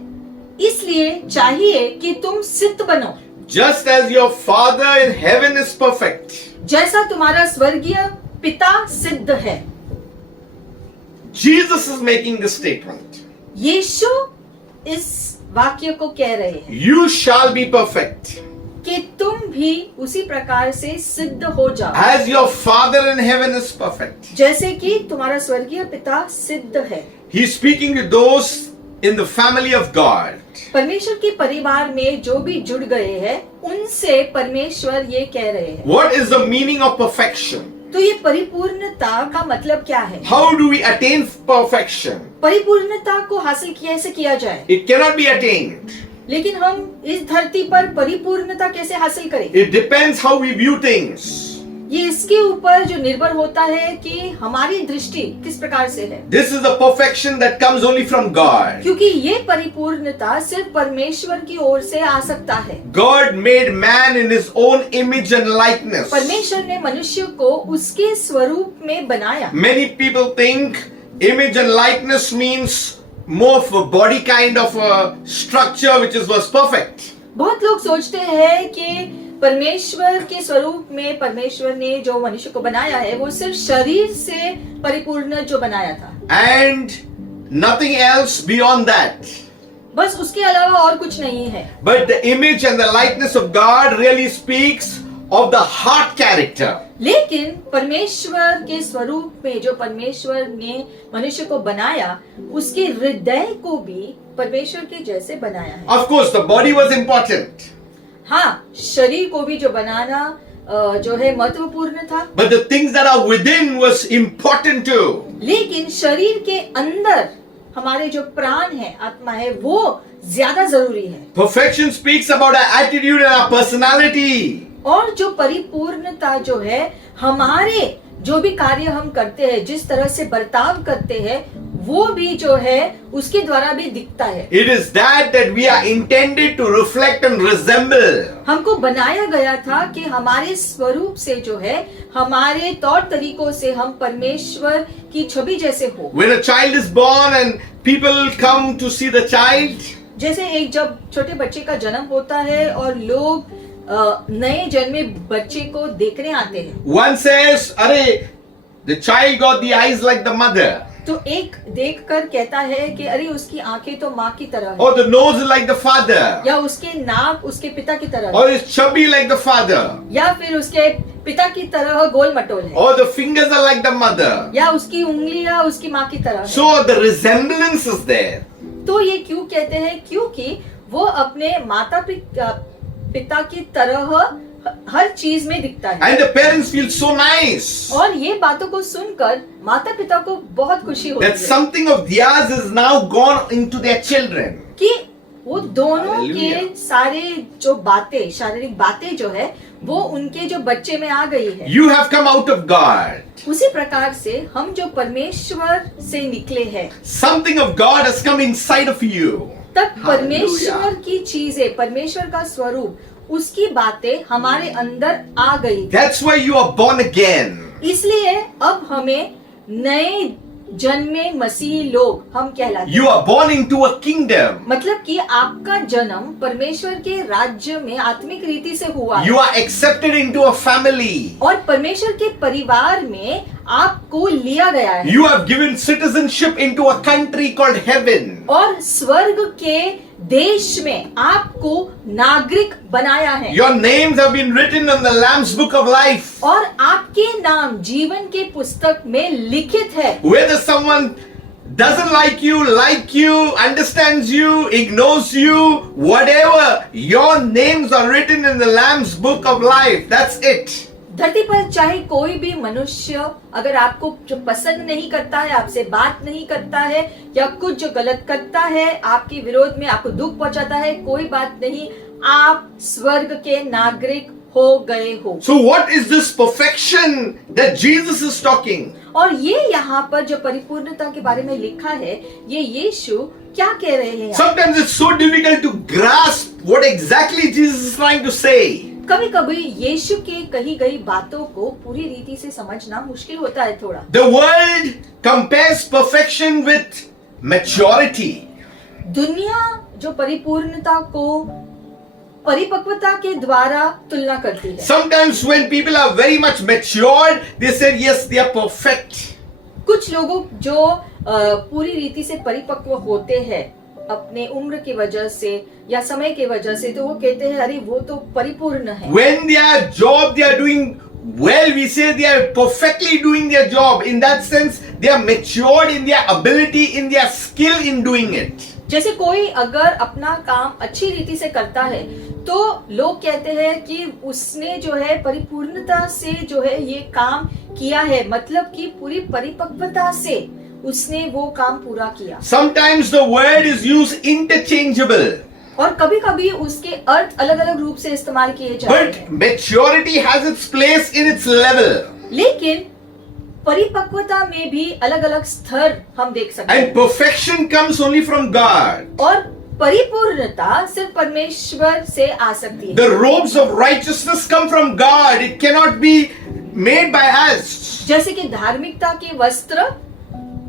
इसलिए चाहिए कि तुम सिद्ध बनो, Just as your Father in heaven is perfect. जैसा तुम्हारा स्वर्गीय पिता सिद्ध है। Jesus is making this statement. यीशु इस वाक्य को कह रहे हैं You shall be perfect. कि तुम भी उसी प्रकार से सिद्ध हो जाओ, As your Father in heaven is perfect. जैसे कि तुम्हारा स्वर्गीय पिता सिद्ध है। He's speaking to those in the family of God. परमेश्वर के परिवार में जो भी जुड़ गए हैं, उनसे परमेश्वर ये कह रहे हैं। What is the meaning of perfection? तो ये परिपूर्णता का मतलब क्या है? How do we attain perfection? परिपूर्णता को हासिल कैसे किया जाए? It cannot be attained. लेकिन हम इस धरती पर परिपूर्णता कैसे हासिल करें? It depends how we view things. ये इसके ऊपर जो निर्भर होता है कि हमारी दृष्टि किस प्रकार से है, This is the perfection that comes only from God. क्योंकि ये परिपूर्णता सिर्फ परमेश्वर की ओर से आ सकता है। God made man in his own image and likeness. परमेश्वर ने मनुष्य को उसके स्वरूप में बनाया। Many people think image and likeness means more of a body kind of a structure which was perfect. बहुत लोग सोचते हैं कि परमेश्वर के स्वरूप में परमेश्वर ने जो मनुष्य को बनाया है वो सिर्फ शरीर से परिपूर्ण जो बनाया था, And nothing else beyond that. बस उसके अलावा और कुछ नहीं है। But the image and the likeness of God really speaks of the heart character. लेकिन परमेश्वर के स्वरूप में जो परमेश्वर ने मनुष्य को बनाया, उसके हृदय को भी परमेश्वर के जैसे बनाया है। Of course, the body was important. हाँ, शरीर को भी जो बनाना जो है महत्वपूर्ण था, But the things that are within was important too. लेकिन शरीर के अंदर हमारे जो प्राण है, आत्मा है, वो ज्यादा जरूरी है। Perfection speaks about our attitude and our personality. और जो परिपूर्णता जो है हमारे जो भी कार्य हम करते हैं, जिस तरह से बर्ताव करते हैं, वो भी जो है उसके द्वारा भी दिखता है। It is that we are intended to reflect and resemble. हमको बनाया गया था कि हमारे स्वरूप से जो है, हमारे तौर तरीकों से हम परमेश्वर की छवि जैसे हो। When a child is born and people come to see the child, जैसे एक जब छोटे बच्चे का जन्म होता है और लोग नए जन्मे बच्चे को देखने आते हैं, One says, "Arey, the child got the eyes like the mother, तो एक देखकर कहता है कि अरे उसकी आंखें तो माँ की तरह है, or the nose is like the father, या उसके नाक उसके पिता की तरह है, or is chubby like the father, या फिर उसके पिता की तरह गोल मटोल है, or the fingers are like the mother." या उसकी उंगलियां उसकी माँ की तरह है। So the resemblance is there. तो ये क्यों कहते हैं? क्योंकि वो अपने माता पिता की तरह हर चीज में दिखता है। And the parents feel so nice और ये बातों को सुनकर माता पिता को बहुत खुशी होती that है something of theirs is now gone into their children. कि वो दोनों Hallelujah. के सारे जो बातें, शारीरिक बातें जो है वो उनके जो बच्चे में आ गई है। You have come out of God. उसी प्रकार से हम जो परमेश्वर से निकले हैं, Something of God has come inside of you. तब परमेश्वर की चीजें, परमेश्वर का स्वरूप, उसकी बातें हमारे अंदर आ गई। That's why you are born again. इसलिए अब हमें नए जन्मे मसीही लोग हम कहलाते हैं। You are born into a kingdom. मतलब कि आपका जन्म परमेश्वर के राज्य में आत्मिक रीति से हुआ है You are accepted into a family. और परमेश्वर के परिवार में आपको लिया गया है You have given citizenship into a country called heaven. और स्वर्ग के देश में आपको नागरिक बनाया है Your names have been written in the Lamb's book of life. और आपके नाम जीवन के पुस्तक में लिखित है। Whether someone doesn't like you, understands you, ignores you, whatever, your names are written in the Lamb's book of life. That's it. धरती पर चाहे कोई भी मनुष्य अगर आपको जो पसंद नहीं करता है, आपसे बात नहीं करता है, या कुछ जो गलत करता है, आपके विरोध में आपको दुख पहुंचाता है, कोई बात नहीं, आप स्वर्ग के नागरिक हो गए हो। So what is this perfection that Jesus is talking? और ये यहाँ पर जो परिपूर्णता के बारे में लिखा है, ये यीशु क्या कह रहे हैं? Sometimes it's so difficult to grasp what exactly Jesus is trying to say. कभी कभी यीशु के कही गई बातों को पूरी रीति से समझना मुश्किल होता है थोड़ा। The world compares perfection with maturity. दुनिया जो परिपूर्णता को परिपक्वता के द्वारा तुलना करती है। Sometimes when people are very much matured, they say yes, they are perfect. कुछ लोगों जो पूरी रीति से परिपक्व होते हैं अपने उम्र की वजह से या समय की वजह से, तो वो कहते हैं अरे वो तो परिपूर्ण है। When their job they are doing well, we say they are perfectly doing their job. In that sense, they are matured in their ability, in their skill in doing it. जैसे कोई अगर अपना काम अच्छी रीति से करता है तो लोग कहते हैं कि उसने जो है परिपूर्णता से जो है ये काम किया है, मतलब कि पूरी परिपक्वता से उसने वो काम पूरा किया। Sometimes the word is used interchangeable. और कभी कभी उसके अर्थ अलग अलग रूप से इस्तेमाल किए जाते But हैं, maturity has its place in its level. लेकिन परिपक्वता में भी अलग अलग स्तर हम देख सकते And हैं। perfection comes only from God. और परिपूर्णता सिर्फ परमेश्वर से आ सकती है। The robes of righteousness come from God. It cannot be made by us. जैसे कि धार्मिकता के वस्त्र,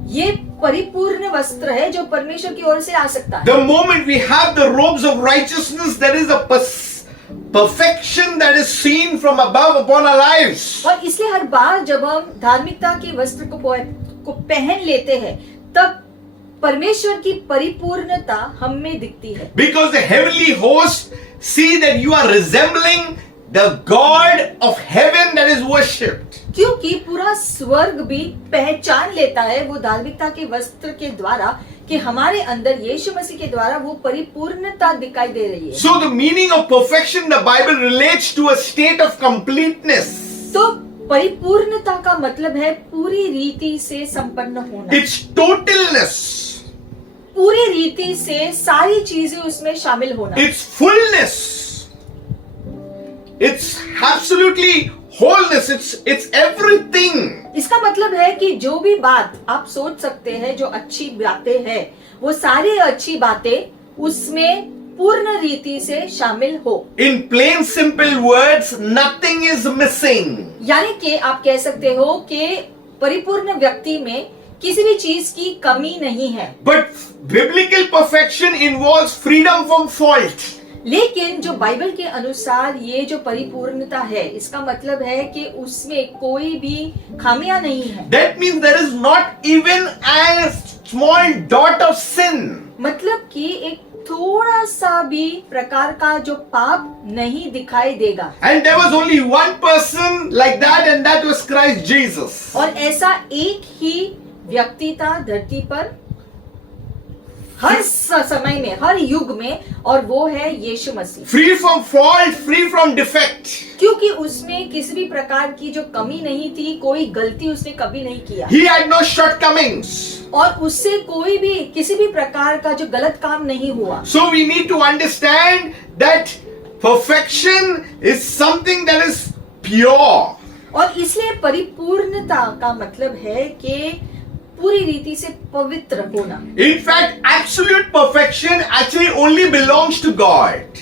ये परिपूर्ण वस्त्र है जो परमेश्वर की ओर से आ सकता है। The moment we have the robes of righteousness, there is a perfection that is seen from above upon our lives. और इसलिए हर बार जब हम धार्मिकता के वस्त्र को पहन लेते हैं, तब परमेश्वर की परिपूर्णता हम में दिखती है। Because the heavenly hosts see that you are resembling the God of heaven that is worshipped. क्योंकि पूरा स्वर्ग भी पहचान लेता है वो धार्मिकता के वस्त्र के द्वारा कि हमारे अंदर यीशु मसीह के द्वारा वो परिपूर्णता दिखाई दे रही है। So the meaning of perfection, the Bible relates to a state of completeness. तो परिपूर्णता का मतलब है पूरी रीति से संपन्न होना, It's totalness. पूरी रीति से सारी चीजें उसमें शामिल होना, It's fullness. It's absolutely wholeness. It's everything. इसका मतलब है कि जो भी बात आप सोच सकते हैं जो अच्छी बातें हैं, वो सारी अच्छी बातें उसमें पूर्ण रीति से शामिल हो। In plain simple words, nothing is missing. यानी कि आप कह सकते हो कि परिपूर्ण व्यक्ति में किसी भी चीज की कमी नहीं है। But biblical perfection involves freedom from fault. लेकिन जो बाइबल के अनुसार ये जो परिपूर्णता है, इसका मतलब है कि उसमें कोई भी खामियां नहीं है। That means there is not even a small dot of sin. मतलब कि एक थोड़ा सा भी प्रकार का जो पाप नहीं दिखाई देगा। And there was only one person like that, and that was Christ Jesus. और ऐसा एक ही व्यक्ति था धरती पर हर समय में, हर युग में, और वो है यीशु मसीह। Free from fault, free from defect. क्योंकि उसमें किसी भी प्रकार की जो कमी नहीं थी, कोई गलती उसने कभी नहीं किया, He had no shortcomings. और उससे कोई भी किसी भी प्रकार का जो गलत काम नहीं हुआ। So we need to understand that perfection is something that is pure. और इसलिए परिपूर्णता का मतलब है कि पूरी रीति से पवित्र होना। In fact, absolute perfection actually only belongs to God.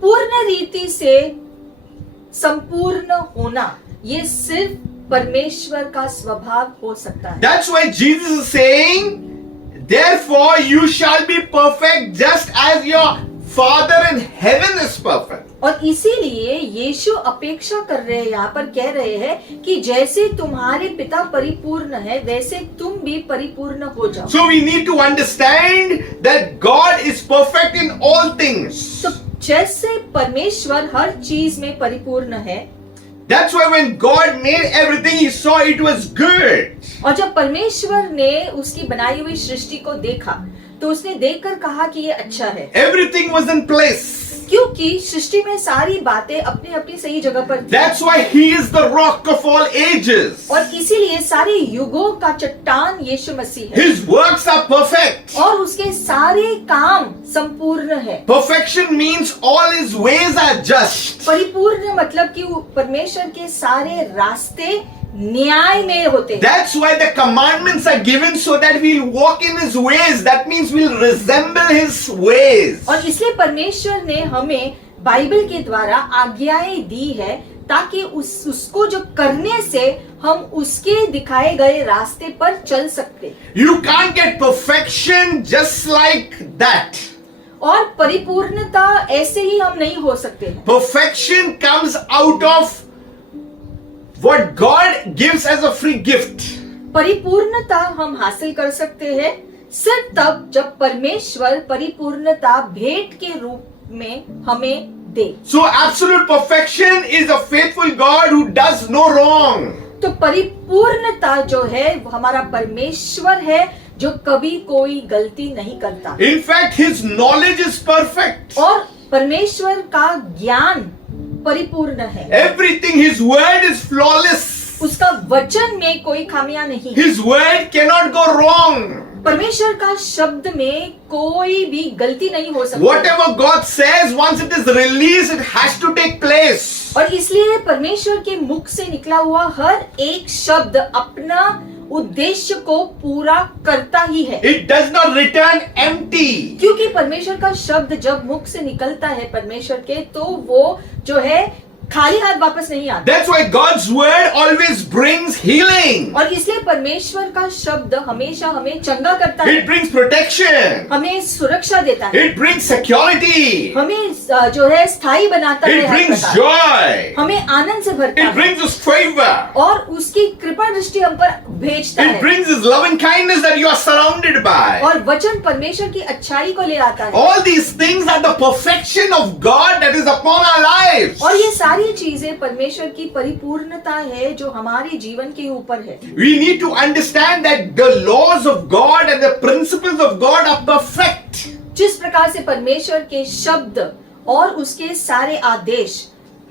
पूर्ण रीति से संपूर्ण होना ये सिर्फ परमेश्वर का स्वभाव हो सकता है। That's why Jesus is saying, therefore you shall be perfect just as your Father in heaven is perfect. और इसीलिए यीशु अपेक्षा कर रहे हैं, यहाँ पर कह रहे हैं कि जैसे तुम्हारे पिता परिपूर्ण है वैसे तुम भी परिपूर्ण हो जाओ। So we need to understand that God is perfect in all things. तो जैसे परमेश्वर हर चीज में परिपूर्ण है, That's why when God made everything, He saw it was good. और जब परमेश्वर ने उसकी बनाई हुई सृष्टि को देखा तो उसने देखकर कहा कि ये अच्छा है, Everything was in place. क्योंकि सृष्टि में सारी बातें अपनी अपनी सही जगह पर थी। That's why He is the rock of all ages. और इसीलिए सारे युगों का चट्टान यीशु मसीह है, His works are perfect. और उसके सारे काम संपूर्ण है। Perfection means all His ways are just. परिपूर्ण मतलब कि वो परमेश्वर के सारे रास्ते न्याय में होते हैं। That's why the commandments are given so that we'll walk in His ways. That means we'll resemble His ways. और इसलिए परमेश्वर ने हमें बाइबल के द्वारा आज्ञाएं दी है ताकि उसको जो करने से हम उसके दिखाए गए रास्ते पर चल सकते। You can't get perfection just like that. और परिपूर्णता ऐसे ही हम नहीं हो सकते हैं। Perfection comes out of what God gives as a free gift. परिपूर्णता हम हासिल कर सकते हैं सिर्फ तब जब परमेश्वर परिपूर्णता भेंट के रूप में हमें दे। So absolute perfection is a faithful God who does no wrong. तो परिपूर्णता जो है वो हमारा परमेश्वर है जो कभी कोई गलती नहीं करता। In fact, His knowledge is perfect. और परमेश्वर का ज्ञान परिपूर्ण है। Everything, His word is flawless. उसका वचन में कोई खामियां नहीं। His word cannot go wrong. परमेश्वर का शब्द में कोई भी गलती नहीं हो सकती। Whatever God says, once it is released, it has to take place. और इसलिए परमेश्वर के मुख से निकला हुआ हर एक शब्द अपना उद्देश्य को पूरा करता ही है। It does not return empty. क्योंकि परमेश्वर का शब्द जब मुख से निकलता है परमेश्वर के, तो वो जो है खाली हाथ वापस नहीं आता। That's why God's word always brings healing. और इसलिए परमेश्वर का शब्द हमेशा हमें चंगा करता है, It brings protection. हमें सुरक्षा देता है, It brings security. हमें जो है स्थायी बनाता है, It हर brings प्रकार। joy. हमें आनंद से भरता It है brings us favor. और उसकी कृपा दृष्टि हम पर भेजता It है। brings His loving kindness that you are surrounded by. और वचन परमेश्वर की अच्छाई को ले आता है। All these things are the perfection of God that is upon our lives. और ये सारी चीजें परमेश्वर की परिपूर्णता है जो हमारे जीवन के ऊपर है। We need to understand that the laws of God and the principles of God are perfect. जिस प्रकार से परमेश्वर के शब्द और उसके सारे आदेश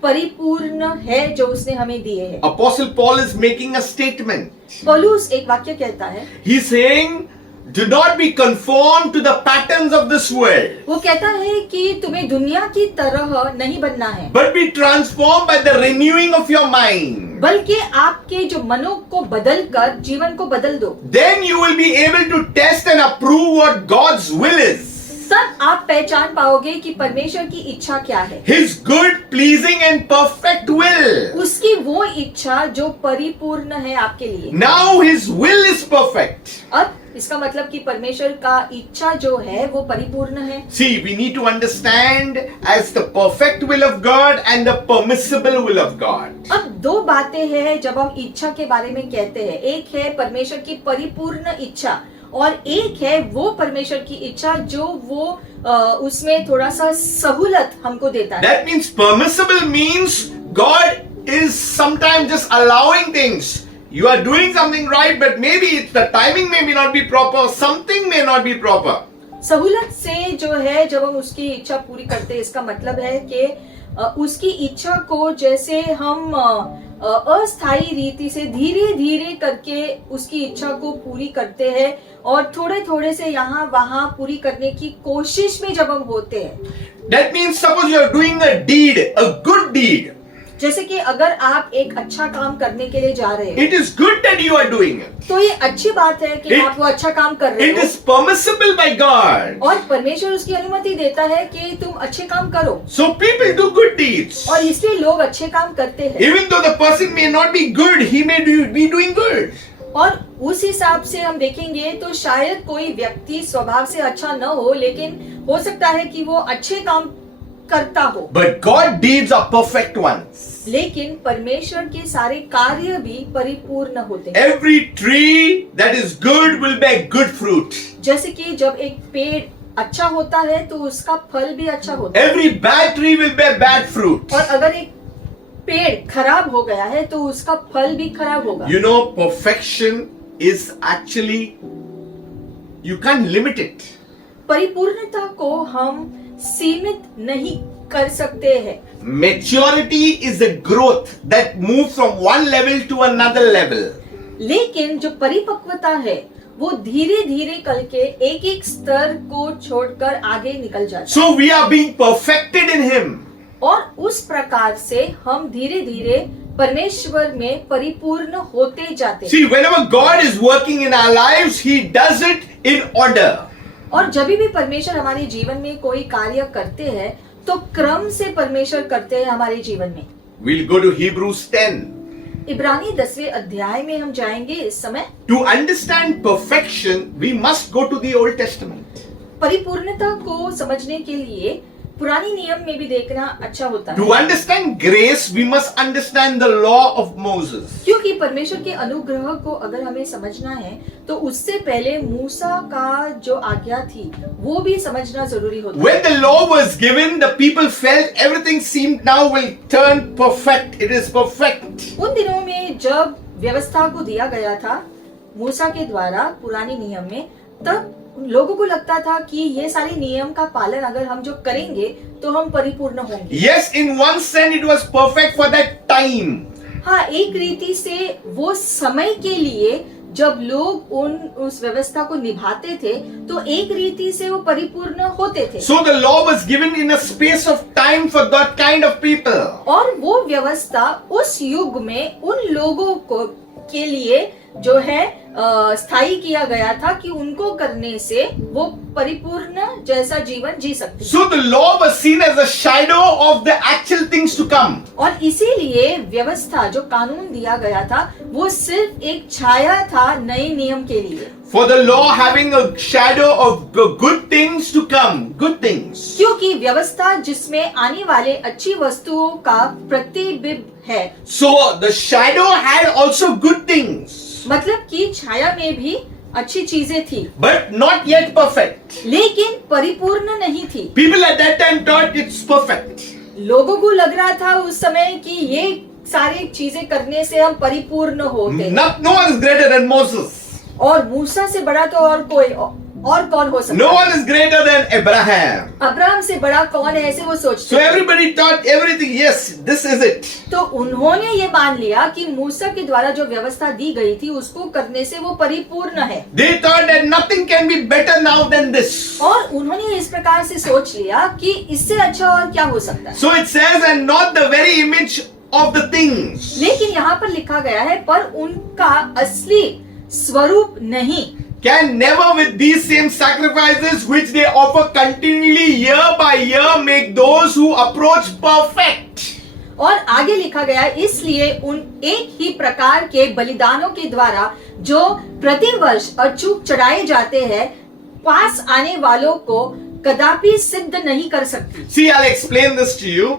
परिपूर्ण है जो उसने हमें दिए हैं। Apostle Paul is making a statement. पौलुस एक वाक्य कहता है, He's saying, do not be conformed to the patterns of this world, वो कहता है कि तुम्हें दुनिया की तरह नहीं बनना है, but be transformed by the renewing of your mind. बल्कि आपके जो मनों को बदल कर जीवन को बदल दो। Then you will be able to test and approve what God's will is. तब आप पहचान पाओगे कि परमेश्वर की इच्छा क्या है, His good, pleasing and perfect will. उसकी वो इच्छा जो परिपूर्ण है आपके लिए। Now His will is perfect. अब इसका मतलब कि परमेश्वर का इच्छा जो है वो परिपूर्ण है। See, we need to understand as the perfect will of God and the permissible will of God. अब दो बातें हैं जब हम इच्छा के बारे में कहते हैं, एक है परमेश्वर की परिपूर्ण इच्छा और एक है वो परमेश्वर की इच्छा जो वो उसमें थोड़ा सा सहूलत हमको देता है। That means permissible means God is sometimes just allowing things. You are doing something right, but maybe it's the timing may not be proper, something may not be proper. सहूलत से जो है जब हम उसकी इच्छा पूरी करते हैं, इसका मतलब है कि उसकी इच्छा को जैसे हम अस्थायी रीति से धीरे धीरे करके उसकी इच्छा को पूरी करते हैं और थोड़े थोड़े से यहाँ वहाँ पूरी करने की कोशिश में जब हम होते हैं। That means suppose you are doing a deed, a good deed. जैसे कि अगर आप एक अच्छा काम करने के लिए जा रहे हो, It is good that you are doing it. तो ये अच्छी बात है कि It- आप वो अच्छा काम कर रहे It हो is permissible by God. और परमेश्वर उसकी अनुमति देता है कि तुम अच्छे काम करो So people do good deeds. और इसलिए लोग अच्छे काम करते हैं। Even though the person may not be good, he may be doing good. और उस हिसाब से हम देखेंगे तो शायद कोई व्यक्ति स्वभाव से अच्छा न हो, लेकिन हो सकता है कि वो अच्छे काम करता हो। But God deeds are perfect ones. लेकिन परमेश्वर के सारे कार्य भी परिपूर्ण होते हैं। Every tree that is good will bear good fruit. जैसे कि जब एक पेड़ अच्छा होता है तो उसका फल भी अच्छा होता है, Every bad tree will bear bad fruit. और अगर एक पेड़ खराब हो गया है तो उसका फल भी खराब होगा। You know, perfection is actually, you can't limit it. परिपूर्णता को हम सीमित नहीं कर सकते हैं। Maturity is a growth that moves from one level to another level. लेकिन जो परिपक्वता है वो धीरे धीरे करके एक एक स्तर को छोड़कर आगे निकल जाता है। So we are being perfected in Him. और उस प्रकार से हम धीरे धीरे परमेश्वर में परिपूर्ण होते जाते हैं। See, whenever God is working in our lives, He does it in order. और जब भी परमेश्वर हमारे जीवन में कोई कार्य करते हैं तो क्रम से परमेश्वर करते हैं हमारे जीवन में। We'll go to Hebrews 10. इब्रानी 10वें अध्याय में हम जाएंगे इस समय। To understand perfection, we must go to the Old Testament. परिपूर्णता को समझने के लिए पुरानी नियम में भी देखना अच्छा होता है, To understand grace, we must understand the law of Moses. क्योंकि परमेश्वर के अनुग्रह को अगर हमें समझना है तो उससे पहले मूसा का जो आज्ञा थी वो भी समझना जरूरी होता है। When the law was given, the people felt everything seemed now will turn perfect. It is perfect. उन दिनों में जब व्यवस्था को दिया गया था मूसा के द्वारा पुरानी नियम में, तब लोगों को लगता था कि ये सारे नियम का पालन अगर हम जो करेंगे तो हम परिपूर्ण होंगे। Yes, in one sense, it was perfect for that time. हाँ, एक रीति से वो समय के लिए जब लोग उस व्यवस्था को निभाते थे तो एक रीति से वो परिपूर्ण होते थे। So the law was given in a space of time for that kind of people. और वो व्यवस्था उस युग में उन लोगों को के लिए जो है स्थायी किया गया था कि उनको करने से वो परिपूर्ण जैसा जीवन जी सकते। So the law was seen as a shadow of the actual things to come. और इसीलिए व्यवस्था जो कानून दिया गया था वो सिर्फ एक छाया था नए नियम के लिए। For the law having a shadow of good things to come, good things. क्योंकि व्यवस्था जिसमें आने वाले अच्छी वस्तुओं का प्रतिबिंब है। So the shadow had also good things, मतलब कि छाया में भी अच्छी चीजें थी but not yet perfect. लेकिन परिपूर्ण नहीं थी। People at that time thought it's perfect. लोगों को लग रहा था उस समय कि ये सारी चीजें करने से हम परिपूर्ण होते। No one is greater than Moses. और मूसा से बड़ा तो और कोई और कौन हो सकता No है? one is greater than Abraham. Abraham से बड़ा कौन है, ऐसे वो So सोचते थे। everybody thought everything, yes, this is it. तो उन्होंने ये मान लिया कि मूसा के द्वारा जो व्यवस्था दी गई थी उसको करने से वो परिपूर्ण है। They thought that nothing can be better now than this. और उन्होंने इस प्रकार से सोच लिया कि इससे अच्छा और क्या हो सकता है। So it says, and not the very image of the things. लेकिन यहाँ पर लिखा गया है पर उनका असली स्वरूप नहीं। Can never with these same sacrifices which they offer continually year by year make those who approach perfect. और आगे लिखा गया है, इसलिए उन एक ही प्रकार के बलिदानों के द्वारा जो प्रतिवर्ष अचूक चढ़ाए जाते हैं पास आने वालों को कदापि सिद्ध नहीं कर सकती। See, I'll explain this to you.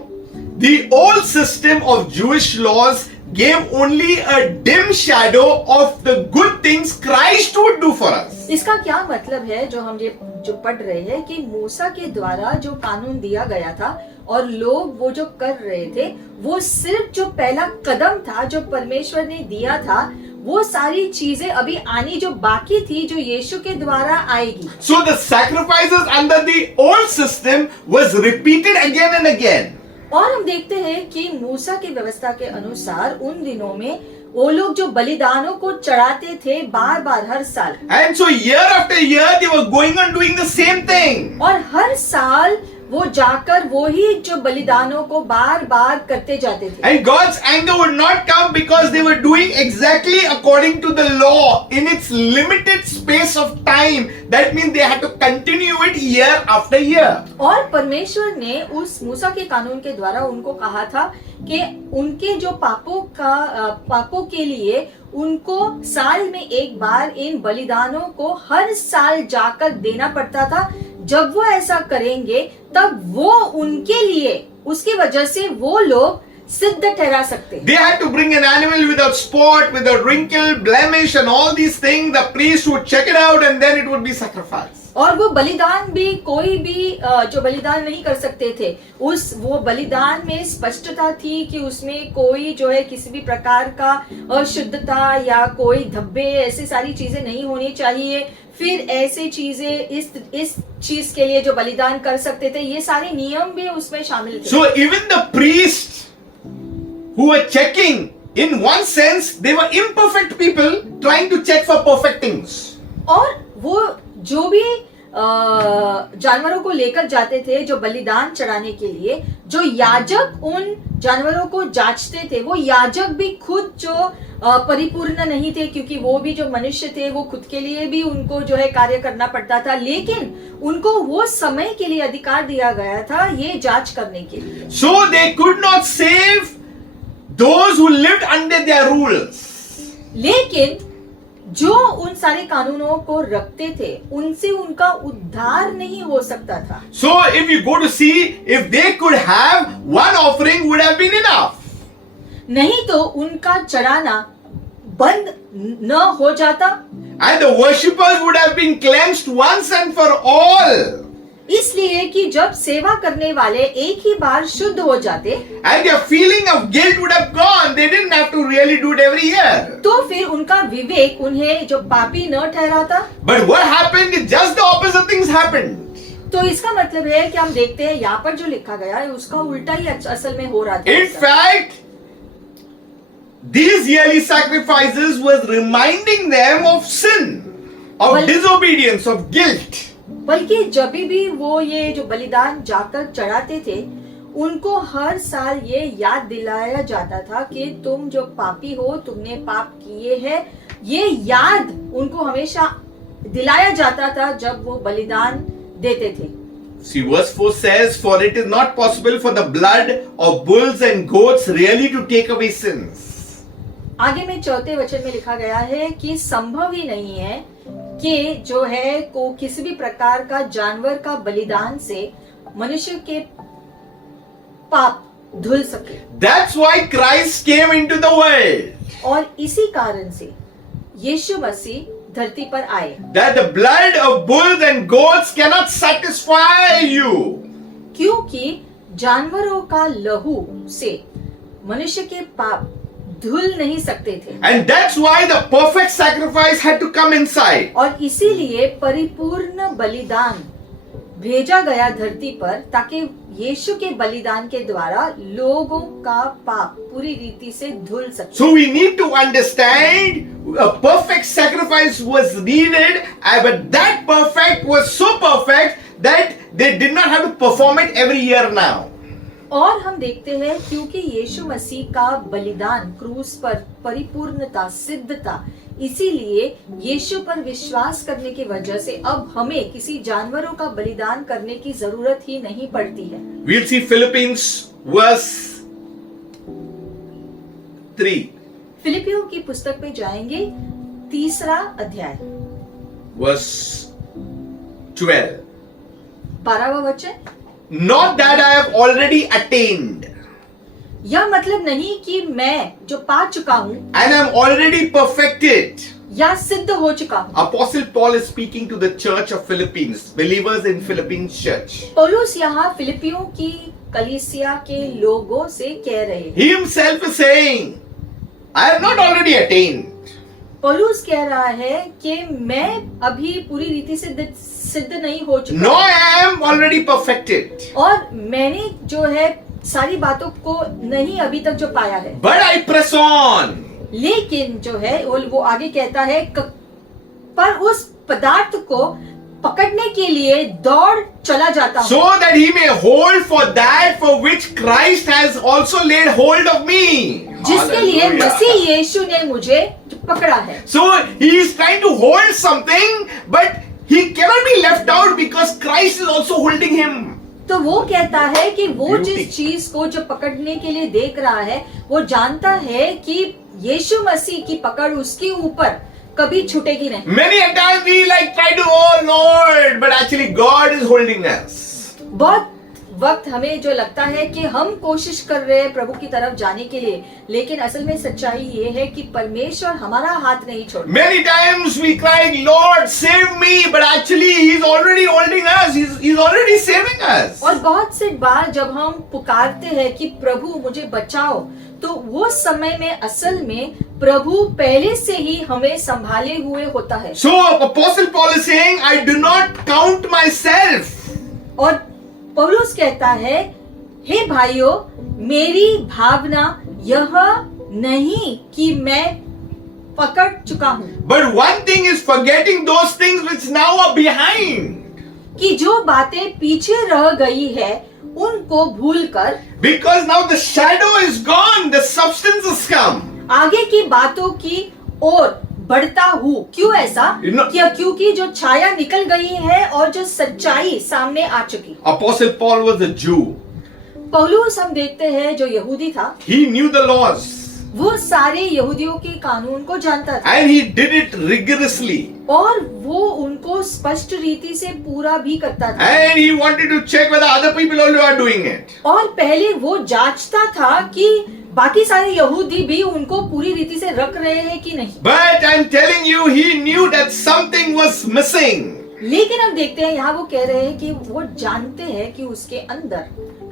The old system of Jewish laws gave only a dim shadow of the good things Christ would do for us. इसका क्या मतलब है जो हम ये जो पढ़ रहे हैं कि मूसा के द्वारा जो कानून दिया गया था और लोग वो जो कर रहे थे वो सिर्फ जो पहला कदम था जो परमेश्वर ने दिया था, वो सारी चीजें अभी आनी जो बाकी थी जो यीशु के द्वारा आएगी। So the sacrifices under the old system was repeated again and again. और हम देखते हैं कि मूसा की व्यवस्था के अनुसार उन दिनों में वो लोग जो बलिदानों को चढ़ाते थे बार बार हर साल, And so year after year they were going on doing the same thing. और हर साल वो जाकर वो ही जो बलिदानों को बार बार करते जाते थे। And God's anger would not come because they were doing exactly according to the law in its limited space of time. That means they had to continue it year after year. और परमेश्वर ने उस मूसा के कानून के द्वारा उनको कहा था कि उनके जो पापों के लिए उनको साल में एक बार इन बलिदानों को हर साल जाकर देना पड़ता था। जब वो ऐसा करेंगे तब वो उनके लिए उसकी वजह से वो लोग सिद्ध ठहरा सकते। They had to bring an animal without spot, without wrinkle, blemish and all these things. The priest would check it out and then it would be sacrificed. और वो बलिदान भी कोई भी जो बलिदान नहीं कर सकते थे, उस वो बलिदान में स्पष्टता थी कि उसमें कोई जो है किसी भी प्रकार का अशुद्धता या कोई धब्बे ऐसी सारी चीजें नहीं होनी चाहिए। फिर ऐसे चीजें इस चीज के लिए जो बलिदान कर सकते थे, ये सारे नियम भी उसमें शामिल थे। So even the priests who were checking, in one sense, they were imperfect people trying to check for perfect things. और वो जो भी जानवरों को लेकर जाते थे जो बलिदान चढ़ाने के लिए, जो याजक उन जानवरों को जांचते थे, वो याजक भी खुद जो परिपूर्ण नहीं थे, क्योंकि वो भी जो मनुष्य थे वो खुद के लिए भी उनको जो है कार्य करना पड़ता था, लेकिन उनको वो समय के लिए अधिकार दिया गया था ये जांच करने के लिए। So they could not save those who lived under their rules. लेकिन जो उन सारे कानूनों को रखते थे उनसे उनका उद्धार नहीं हो सकता था। So if you go to see, if they could have one offering would have been enough. नहीं तो उनका चढ़ाना बंद न हो जाता, And the worshippers would have been cleansed once and for all. इसलिए कि जब सेवा करने वाले एक ही बार शुद्ध हो जाते, And their feeling of guilt would have gone. They didn't have to really do it every year. तो फिर उनका विवेक उन्हें जो पापी न ठहराता। But what happened is just the opposite things happened. तो इसका मतलब है कि हम देखते हैं यहाँ पर जो लिखा गया है उसका उल्टा ही असल में हो रहा था। In fact, these yearly sacrifices was reminding them of sin, of disobedience, of guilt. बल्कि जब भी वो ये जो बलिदान जाकर चढ़ाते थे उनको हर साल ये याद दिलाया जाता था कि तुम जो पापी हो, तुमने पाप किए हैं, ये याद उनको हमेशा दिलाया जाता था जब वो बलिदान देते थे। See, verse 4 says, "For it is not possible for the blood of bulls and goats really to take away sins." आगे में चौथे वचन में लिखा गया है कि संभव ही नहीं है कि जो है को किसी भी प्रकार का जानवर का बलिदान से मनुष्य के पाप धुल सके। That's why Christ came into the world. और इसी कारण से यीशु मसीह धरती पर आए। That the blood of bulls and goats cannot satisfy you. क्योंकि जानवरों का लहू से मनुष्य के पाप धुल नहीं सकते थे। And that's why the perfect sacrifice had to come inside. और इसीलिए परिपूर्ण बलिदान भेजा गया धरती पर ताकि यीशु के बलिदान के द्वारा लोगों का पाप पूरी रीति से धुल सके। So we need to understand a perfect sacrifice was needed, but that perfect was so perfect that they did not have to perform it every year now. और हम देखते हैं क्योंकि यीशु मसीह का बलिदान क्रूस पर परिपूर्णता सिद्धता, इसीलिए यीशु पर विश्वास करने की वजह से अब हमें किसी जानवरों का बलिदान करने की जरूरत ही नहीं पड़ती है। We'll see Philippians verse 3, फिलिपियों की पुस्तक पे जाएंगे, 3 अध्याय, verse 12. 12वां वचन। Not that I have already attained यह मतलब नहीं कि मैं जो पा चुका हूँ and am already perfected. या सिद्ध हो चुका हूँ। Apostle Paul is speaking to the church of Philippines, believers in Philippines church. पौलुस यहाँ फिलिपियों की कलीसिया के लोगों से कह रहे हैं। He himself is saying, I have not already attained. पौलुस कह रहा है कि मैं अभी पूरी रीति से सिद्ध नहीं हो चुका No, I am already perfected. और मैंने जो है सारी बातों को नहीं अभी तक जो पाया है, But I press on. लेकिन जो है वो आगे कहता है पर उस पदार्थ को पकड़ने के लिए दौड़ चला जाता हूँ, So that he may hold for that for which Christ has also laid hold of me. जिसके लिए Hallelujah. मसीह यीशु ने मुझे पकड़ा है। So he is trying to hold something, but he cannot be left out because Christ is also holding him. तो वो कहता है कि वो Beauty. जिस चीज को जो पकड़ने के लिए देख रहा है, वो जानता है कि यीशु मसीह की पकड़ उसके ऊपर कभी छूटेगी नहीं। Many a times we like try to, oh Lord, but actually God is holding us. बहुत वक्त हमें जो लगता है कि हम कोशिश कर रहे हैं प्रभु की तरफ जाने के लिए, लेकिन असल में सच्चाई ये है कि परमेश्वर हमारा हाथ नहीं छोड़ता। Many times we cry, Lord, save me, but actually He's already holding us. He's already saving us. और बहुत से बार जब हम पुकारते हैं कि प्रभु मुझे बचाओ, तो वो समय में असल में प्रभु पहले से ही हमें संभाले हुए होता है। So Apostle Paul is saying, I do not count myself. और पौलुस कहता है, हे भाइयों, मेरी भावना यह नहीं कि मैं पकड़ चुका हूँ, But one thing is forgetting those things which now are behind. कि जो बातें पीछे रह गई है उनको भूलकर Because now the shadow is gone, the substance has come. आगे की बातों की ओर बढ़ता हूँ। क्यों ऐसा? You know- क्योंकि जो छाया निकल गई है और जो सच्चाई सामने आ चुकी। Apostle Paul was a Jew. पौलुस हम देखते हैं जो यहूदी था, He knew the laws वो सारे यहूदियों के कानून को जानता था and he did it rigorously. और वो उनको स्पष्ट रीति से पूरा भी करता था। And he wanted to check whether other people also are doing it. और पहले वो जांचता था कि बाकी सारे यहूदी भी उनको पूरी रीति से रख रहे हैं कि नहीं। But I'm telling you, he knew that something was missing. लेकिन हम देखते हैं यहाँ वो कह रहे हैं कि वो जानते हैं कि उसके अंदर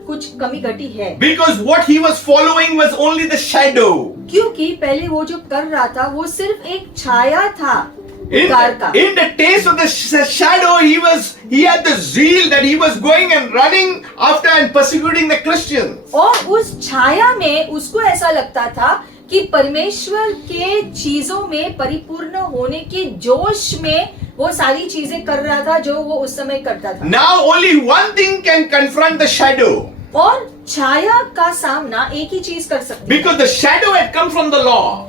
कुछ कमी घटी है, Because what he was following was only the shadow. क्योंकि पहले वो जो कर रहा था वो सिर्फ एक छाया था In उद्धार का। the taste of the shadow, he had the zeal that he was going and running after and persecuting the Christians. और उस छाया में उसको ऐसा लगता था कि परमेश्वर के चीजों में परिपूर्ण होने के जोश में वो सारी चीजें कर रहा था जो वो उस समय करता था। Now only one thing can confront the shadow. और छाया का सामना एक ही चीज कर सकती है, Because the shadow had come from the law.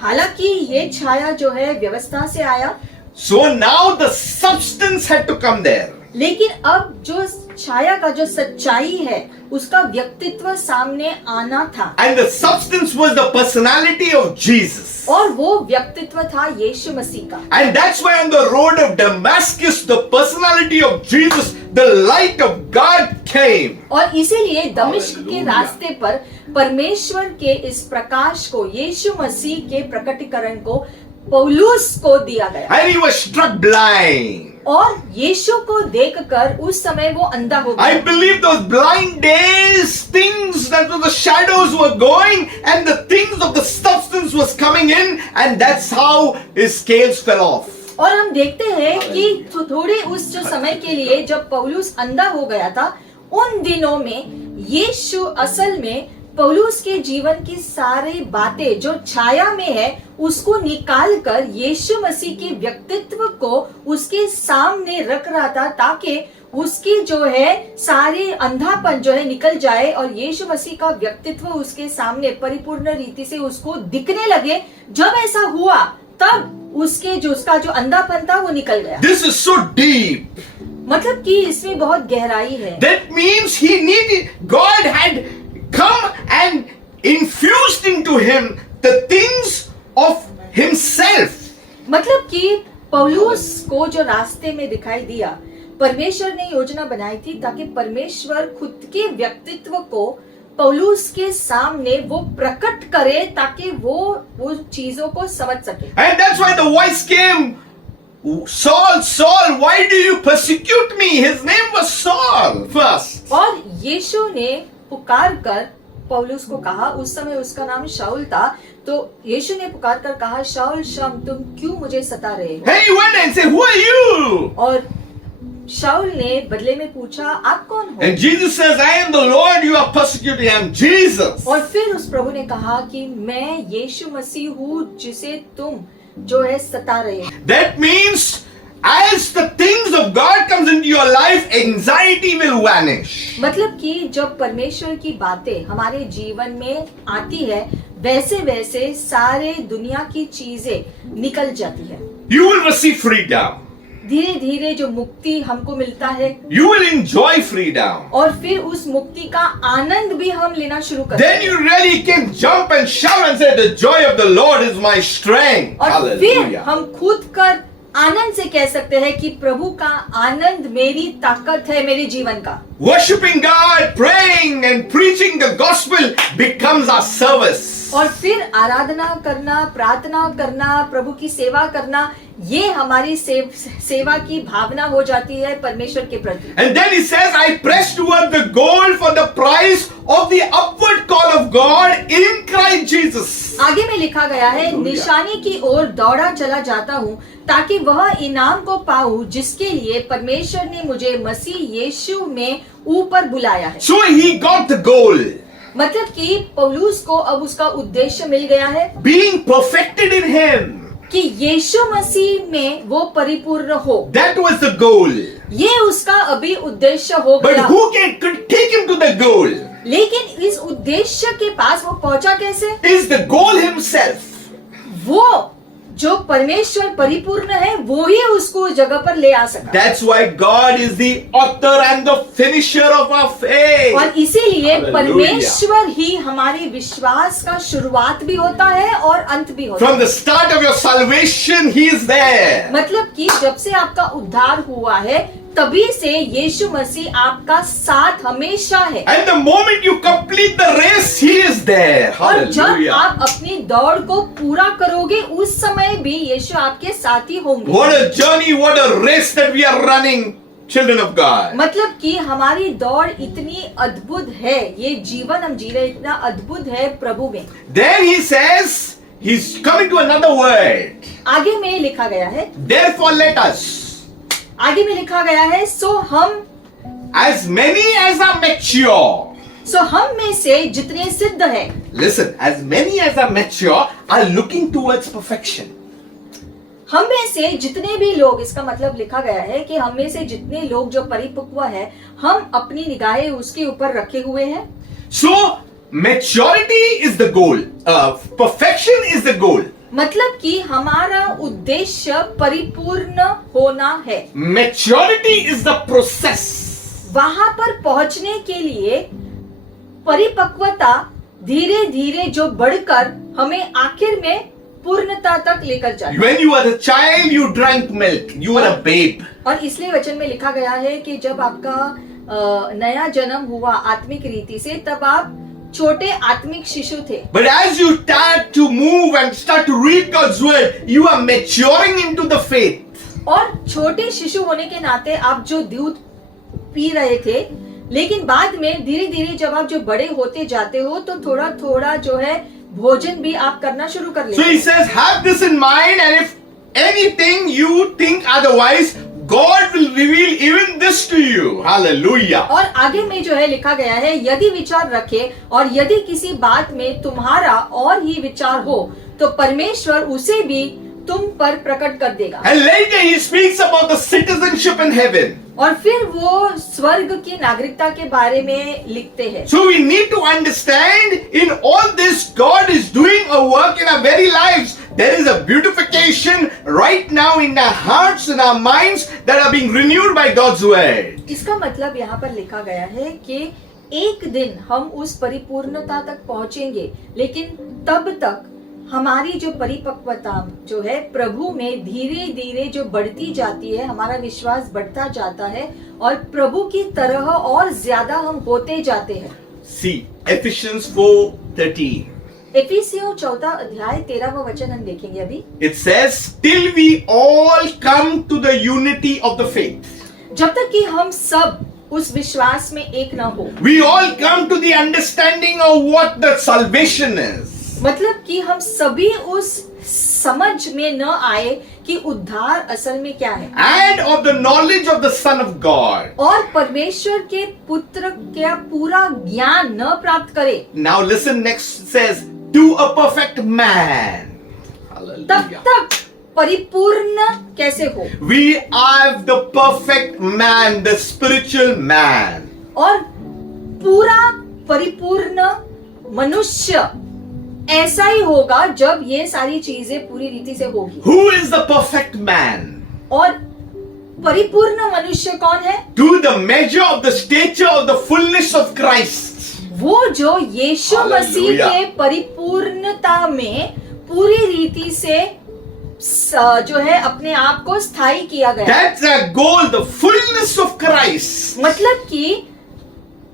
हालांकि ये छाया जो है व्यवस्था से आया, So now the substance had to come there. लेकिन अब जो छाया का जो सच्चाई है उसका व्यक्तित्व सामने आना था, And the substance was the personality of Jesus. और वो व्यक्तित्व था यीशु मसीह का। And that's why on the road of Damascus, the personality of Jesus, the light of God came. और इसीलिए दमिश्क के Hallelujah. रास्ते पर परमेश्वर के इस प्रकाश को, यीशु मसीह के प्रकटीकरण को पौलुस को दिया गया, And he was struck blind. और यीशु को देखकर उस समय वो अंधा हो I गया। believe those blind days, things that were the shadows were going, and the things of the substance was coming in, and that's how his scales fell off. और हम देखते हैं कि थोड़े उस जो समय के लिए जब पौलुस अंधा हो गया था, उन दिनों में यीशु असल में पौलुस के जीवन की सारी बातें जो छाया में है उसको निकाल कर यीशु मसीह के व्यक्तित्व को उसके सामने रख रहा था, ताकि उसकी जो है सारे अंधापन जो है निकल जाए और यीशु मसीह का व्यक्तित्व उसके सामने परिपूर्ण रीति से उसको दिखने लगे। जब ऐसा हुआ तब उसका जो अंधापन था वो निकल गया। This is so deep. मतलब कि इसमें बहुत गहराई है। That means God had come and infused into him the things of himself. मतलब कि पौलुस को जो रास्ते में दिखाई दिया, परमेश्वर ने योजना बनाई थी ताकि परमेश्वर खुद के व्यक्तित्व को पौलुस के सामने वो प्रकट करे ताकि वो चीजों को समझ सके। And that's why the voice came, Saul, Saul, why do you persecute me? His name was Saul first. और यीशु ने पुकार कर पौलुस को कहा, उस समय उसका नाम शाऊल था, तो यीशु ने पुकार कर कहा, शाऊल शाऊल तुम क्यों मुझे सता रहे हो? And he went and said, who are you? और शाऊल ने बदले में पूछा, आप कौन हो? And Jesus says, I am the Lord you are persecuting. I am Jesus. और फिर उस प्रभु ने कहा कि मैं यीशु मसीह हूँ जिसे तुम जो है सता रहे हो। That means as the things of God comes into your life, anxiety will vanish. मतलब कि जब परमेश्वर की बातें हमारे जीवन में आती है, वैसे वैसे सारे दुनिया की चीजें निकल जाती है। You will receive freedom. धीरे धीरे जो मुक्ति हमको मिलता है, You will enjoy freedom. और फिर उस मुक्ति का आनंद भी हम लेना शुरू करते Then you really can jump and shout and say, the joy of the Lord is my strength. और फिर Hallelujah. हम खुद कर आनंद से कह सकते हैं कि प्रभु का आनंद मेरी ताकत है मेरे जीवन का। Worshipping God, praying and preaching the gospel becomes our service. और फिर आराधना करना, प्रार्थना करना, प्रभु की सेवा करना, ये हमारी सेवा की भावना हो जाती है परमेश्वर के प्रति। And then he says, I press toward the goal for the prize of the upward call of God in Christ Jesus. आगे में लिखा गया है, Hallelujah. निशानी की ओर दौड़ा चला जाता हूँ ताकि वह इनाम को पाऊं जिसके लिए परमेश्वर ने मुझे मसीह यीशु में ऊपर बुलाया है। So he got the goal. मतलब कि पौलुस को अब उसका उद्देश्य मिल गया है Being perfected in him. कि यीशु मसीह में वो परिपूर्ण हो। That was the goal. ये उसका अभी उद्देश्य हो But गया। who can take him to the goal? लेकिन इस उद्देश्य के पास वो पहुंचा कैसे? Is the goal himself. वो जो परमेश्वर परिपूर्ण है वो ही उसको उस जगह पर ले आ सका। That's why God is the author and the finisher of our faith. और इसीलिए Hallelujah. परमेश्वर ही हमारे विश्वास का शुरुआत भी होता है और अंत भी होता है। From the start of your salvation, He is there. मतलब कि जब से आपका उद्धार हुआ है तभी से यीशु मसीह आपका साथ हमेशा है। And the moment you complete the race, He is there. और जब Hallelujah. आप अपनी दौड़ को पूरा करोगे उस समय भी यीशु आपके साथ ही होंगे। What a journey, what a race that we are running, children of God. मतलब कि हमारी दौड़ इतनी अद्भुत है, ये जीवन हम जी रहे इतना अद्भुत है प्रभु में। Then He says, He's coming to another word. आगे में लिखा गया है, Therefore let us, आगे में लिखा गया है, सो as many as are mature, हम में से जितने सिद्ध है, listen, as many as are mature are looking towards perfection. हम में से जितने भी लोग, इसका मतलब लिखा गया है कि हम में से जितने लोग जो परिपक्व है, हम अपनी निगाहें उसके ऊपर रखे हुए हैं। So, maturity is the goal. Perfection is the goal. मतलब कि हमारा उद्देश्य परिपूर्ण होना है। Maturity is the process. वहां पर पहुंचने के लिए परिपक्वता धीरे धीरे जो बढ़कर हमें आखिर में पूर्णता तक लेकर जाए। When you were a child, you drank milk. You were a babe. और इसलिए वचन में लिखा गया है कि जब आपका नया जन्म हुआ आत्मिक रीति से, तब आप छोटे आत्मिक शिशु थे। But as you start to move and start to read God's word, you are maturing into the faith. और छोटे शिशु होने के नाते आप जो दूध पी रहे थे, लेकिन बाद में धीरे धीरे जब आप जो बड़े होते जाते हो तो थोड़ा थोड़ा जो है भोजन भी आप करना शुरू कर लेते So he says, have this in mind, and if anything you think otherwise, God will reveal even this to you. Hallelujah. और आगे में जो है लिखा गया है, यदि विचार रखे और यदि किसी बात में तुम्हारा और ही विचार हो तो परमेश्वर उसे भी तुम पर प्रकट कर देगा। And later he speaks about the citizenship in heaven. और फिर वो स्वर्ग की नागरिकता के बारे में लिखते हैं। So we need to understand in all this, God is doing a work in our very lives. There is a beautification right now in our hearts and our minds that are being renewed by God's word. इसका मतलब यहाँ पर लिखा गया है कि एक दिन हम उस परिपूर्णता तक पहुंचेंगे, लेकिन तब तक हमारी जो परिपक्वता जो है प्रभु में धीरे धीरे जो बढ़ती जाती है, हमारा विश्वास बढ़ता जाता है और प्रभु की तरह और ज्यादा हम होते जाते हैं। See, Ephesians 4:13. एफिसियों 4 अध्याय 13वां वचन हम देखेंगे अभी। It says, till we all come to the unity of the faith. जब तक कि हम सब उस विश्वास में एक न हो, We all come to the understanding of what the salvation is. मतलब कि हम सभी उस समझ में न आए कि उद्धार असल में क्या है, And of the knowledge of the Son of God. और परमेश्वर के पुत्र का पूरा ज्ञान न प्राप्त करे। Now listen, next says, to a perfect man. तब Hallelujah. तक परिपूर्ण कैसे हो, We are the perfect man, the spiritual man. और पूरा परिपूर्ण मनुष्य ऐसा ही होगा जब ये सारी चीजें पूरी रीति से होगी। Who is the perfect man? और परिपूर्ण मनुष्य कौन है? To the measure of the stature of the fullness of Christ. वो जो यीशु मसीह Hallelujah. के परिपूर्णता में पूरी रीति से जो है अपने आप को स्थायी किया गया। That's a goal, the fullness of Christ. मतलब कि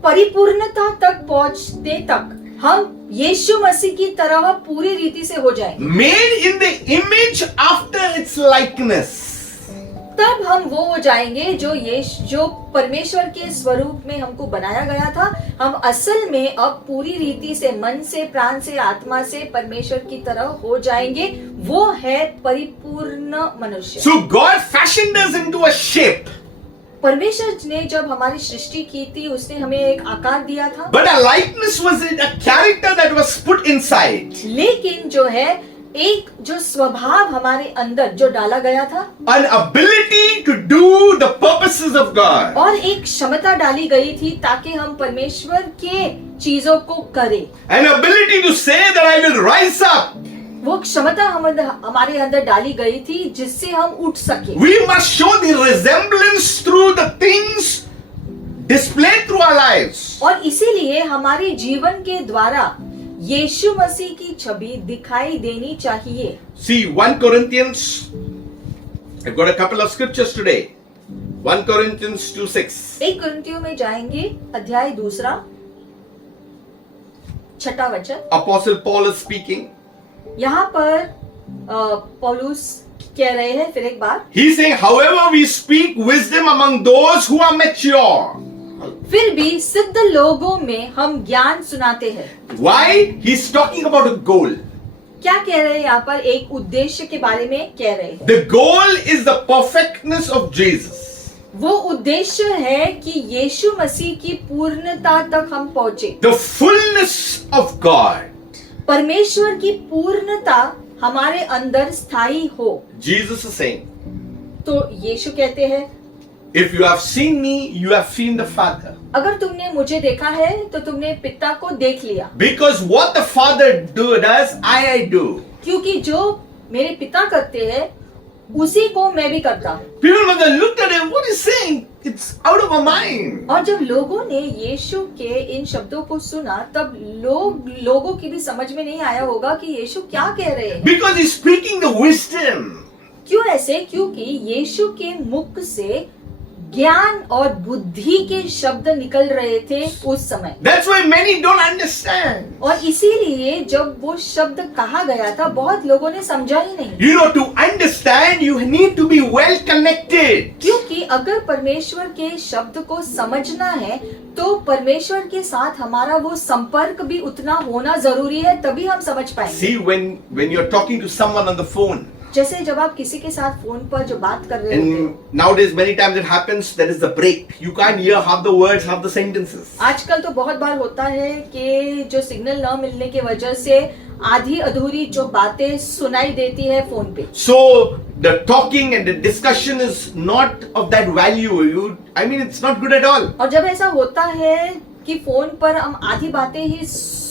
परिपूर्णता तक पहुंचने तक हम यीशु मसीह की तरह पूरी रीति से हो जाएंगे। Made in the image after its likeness. तब हम वो हो जाएंगे जो परमेश्वर के स्वरूप में हमको बनाया गया था। हम असल में अब पूरी रीति से मन से, प्राण से, आत्मा से परमेश्वर की तरह हो जाएंगे। वो है परिपूर्ण मनुष्य। So God fashioned us into a shape. परमेश्वर ने जब हमारी सृष्टि की थी, उसने हमें एक आकार दिया था, But a likeness was a character that was put inside. लेकिन जो है एक जो स्वभाव हमारे अंदर जो डाला गया था, An ability to do the purposes of God. और एक क्षमता डाली गई थी ताकि हम परमेश्वर के चीजों को करें। An ability to say that I will rise up. वो क्षमता हमारे अंदर डाली गई थी जिससे हम उठ सके। We must show the resemblance through the things displayed through our lives. और इसीलिए हमारे जीवन के द्वारा यीशु मसीह की छवि दिखाई देनी चाहिए। See, 1 Corinthians, I've got a couple of scriptures today. 1 Corinthians 2:6. 1 कुरिन्थियों में जाएंगे, अध्याय 2, 6 वचन। Apostle Paul is speaking. यहाँ पर पौलुस कह रहे हैं फिर एक बार, He's saying, however we speak wisdom among those who are mature. फिर भी सिद्ध लोगों में हम ज्ञान सुनाते हैं। Why? He's talking about a goal. क्या कह रहे हैं यहाँ पर? एक उद्देश्य के बारे में कह रहे हैं। The goal is the perfectness of Jesus. वो उद्देश्य है कि यीशु मसीह की पूर्णता तक हम पहुंचे। The fullness of God. परमेश्वर की पूर्णता हमारे अंदर स्थायी हो। Jesus is saying, तो यीशु कहते हैं, if you have seen me, you have seen the Father. अगर तुमने मुझे देखा है तो तुमने पिता को देख लिया। Because what the Father does, I do. क्योंकि जो मेरे पिता करते हैं उसी को मैं भी करता हूँ। People when they looked at him, what is saying? It's out of our mind. और जब लोगों ने यीशु के इन शब्दों को सुना, तब लोगों की भी समझ में नहीं आया होगा कि यीशु क्या कह रहे हैं। Because he's speaking the wisdom. क्यों ऐसे? क्योंकि यीशु के मुख से ज्ञान और बुद्धि के शब्द निकल रहे थे उस समय। That's why many don't understand. और इसीलिए जब वो शब्द कहा गया था, बहुत लोगों ने समझा ही नहीं। You know, to understand, you need to be well connected. क्योंकि अगर परमेश्वर के शब्द को समझना है तो परमेश्वर के साथ हमारा वो संपर्क भी उतना होना जरूरी है, तभी हम समझ पाएंगे। See, when you're talking to someone on the phone, जैसे जब आप किसी के साथ फोन पर जो बात कर रहे होते हैं, and nowadays many times it happens, there is the break. You can't hear half the words, half the sentences. आजकल तो बहुत बार होता है कि जो सिग्नल न मिलने की वजह से आधी अधूरी जो बातें सुनाई देती है फोन पे। So the talking and the discussion is not of that value. It's not good at all. और जब ऐसा होता है कि फोन पर हम आधी बातें ही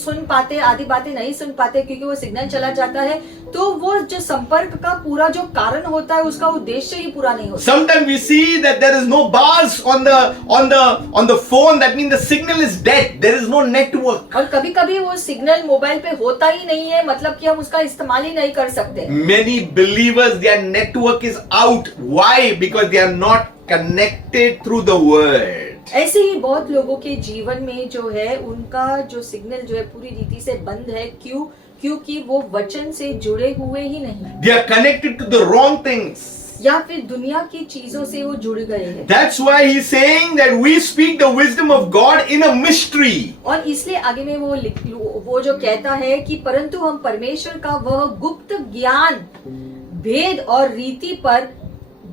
सुन पाते, आधी बातें नहीं सुन पाते क्योंकि वो सिग्नल चला जाता है, तो वो जो संपर्क का पूरा जो कारण होता है उसका उद्देश्य ही पूरा नहीं होता। Sometimes we see that there is no bars on the phone. That means the signal is dead. There is no network. और कभी कभी वो सिग्नल मोबाइल पे होता ही नहीं है, मतलब कि हम उसका इस्तेमाल ही नहीं कर सकते। Many believers, their network is out. Why? Because they are not connected through the word. ऐसे ही बहुत लोगों के जीवन में जो है उनका जो सिग्नल जो है पूरी रीति से बंद है। क्यों? क्योंकि वो वचन से जुड़े हुए ही नहीं, They are connected to the wrong things. या फिर दुनिया की चीजों से वो जुड़ गए हैं। That's why he's saying that we speak the wisdom of God in a mystery. और इसलिए आगे में वो जो कहता है कि परंतु हम परमेश्वर का वह गुप्त ज्ञान भेद और रीति पर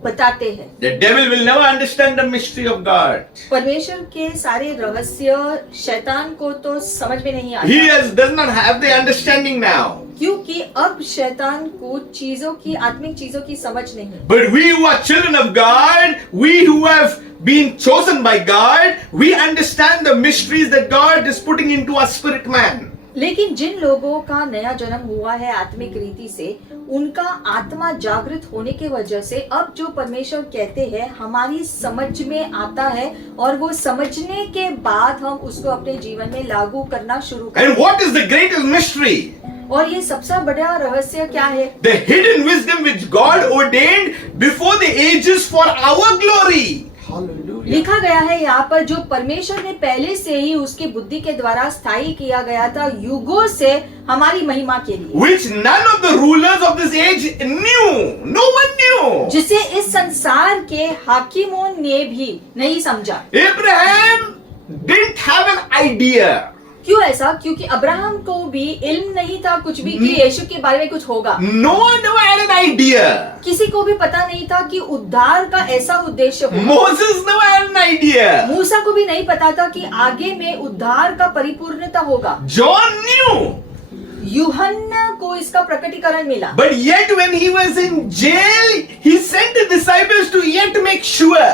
बताते हैं। The devil will never understand the mystery of God. परमेश्वर के सारे रहस्य शैतान को तो समझ में नहीं He आता, does not have the understanding now. क्योंकि अब शैतान को चीजों की, आत्मिक चीजों की समझ नहीं। But we who are children of God, we who have been chosen by God, we understand the mysteries that God is putting into our spirit man. लेकिन जिन लोगों का नया जन्म हुआ है आत्मिक रीति से, उनका आत्मा जागृत होने के वजह से अब जो परमेश्वर कहते हैं हमारी समझ में आता है, और वो समझने के बाद हम उसको अपने जीवन में लागू करना शुरू करते And what is the greatest mystery? हैं। और ये सबसे बड़ा रहस्य क्या है? The hidden wisdom which God ordained before the ages for our glory. लिखा गया है यहाँ पर, जो परमेश्वर ने पहले से ही उसकी बुद्धि के द्वारा स्थायी किया गया था युगों से हमारी महिमा के लिए, Which none of the rulers of this age knew. No one knew. जिसे इस संसार के हाकिमों ने भी नहीं समझा। Abraham didn't have an idea. क्यों ऐसा? क्योंकि अब्राहम को भी इल्म नहीं था कुछ भी कि यीशु के बारे में कुछ होगा। No one never had an idea. किसी को भी पता नहीं था कि उद्धार का ऐसा उद्देश्य होगा। Moses never had an idea. मूसा को भी नहीं पता था कि आगे में उद्धार का परिपूर्णता होगा। John knew. यूहन्ना को इसका प्रकटीकरण मिला, But yet when he was in jail, he sent the disciples to yet make sure.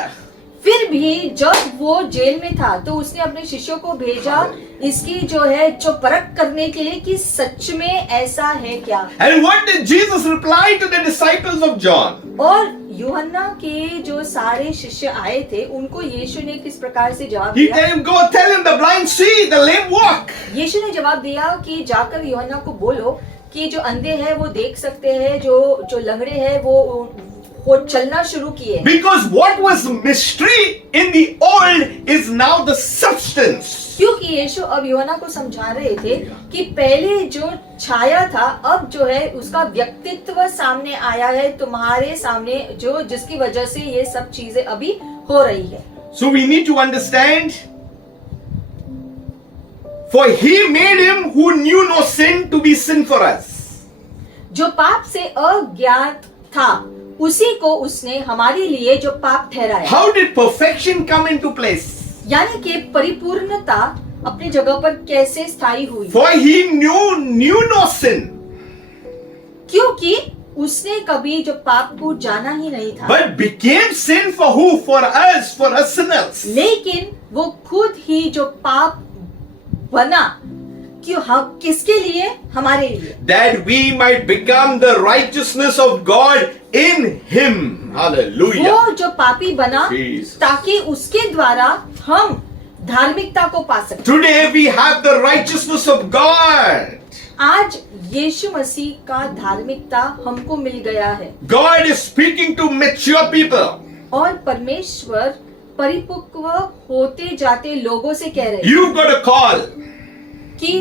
फिर भी जब वो जेल में था तो उसने अपने शिष्यों को भेजा इसकी जो है जो परख करने के लिए कि सच में ऐसा है क्या। And what did Jesus reply to the disciples of John? और यूहन्ना के जो सारे शिष्य आए थे उनको यीशु ने किस प्रकार से जवाब He दिया? tell him, go tell him the blind see, the lame walk. यीशु ने जवाब दिया कि जाकर यूहन्ना को बोलो कि जो अंधे हैं वो देख सकते हैं, जो लंगड़े हैं वो चलना शुरू किए। Because what was mystery in the old is now the substance. क्योंकि यीशु अब यूहन्ना को समझा रहे थे कि पहले जो छाया था अब जो है उसका व्यक्तित्व सामने आया है तुम्हारे सामने, जो जिसकी वजह से ये सब चीजें अभी हो रही है। So we need to understand, for he made him who knew no sin to be sin for us. जो पाप से अज्ञात था उसी को उसने हमारे लिए जो पाप ठहराया। How did perfection come into place? यानी कि परिपूर्णता अपनी जगह पर कैसे स्थायी हुई? For he knew no sin, क्योंकि उसने कभी जो पाप को जाना ही नहीं था, but became sin for who? For us sinners. लेकिन वो खुद ही जो पाप बना, क्यों? हम किसके लिए? हमारे लिए, That we might become the righteousness of God in him. Hallelujah. वो जो पापी बना Jesus. ताकि उसके द्वारा हम धार्मिकता को पा सके। Today we have the righteousness of God. आज यीशु मसीह का धार्मिकता हमको मिल गया है, God is speaking to mature people. और परमेश्वर परिपक्व होते जाते लोगों से कह रहे हैं You've got a call. कि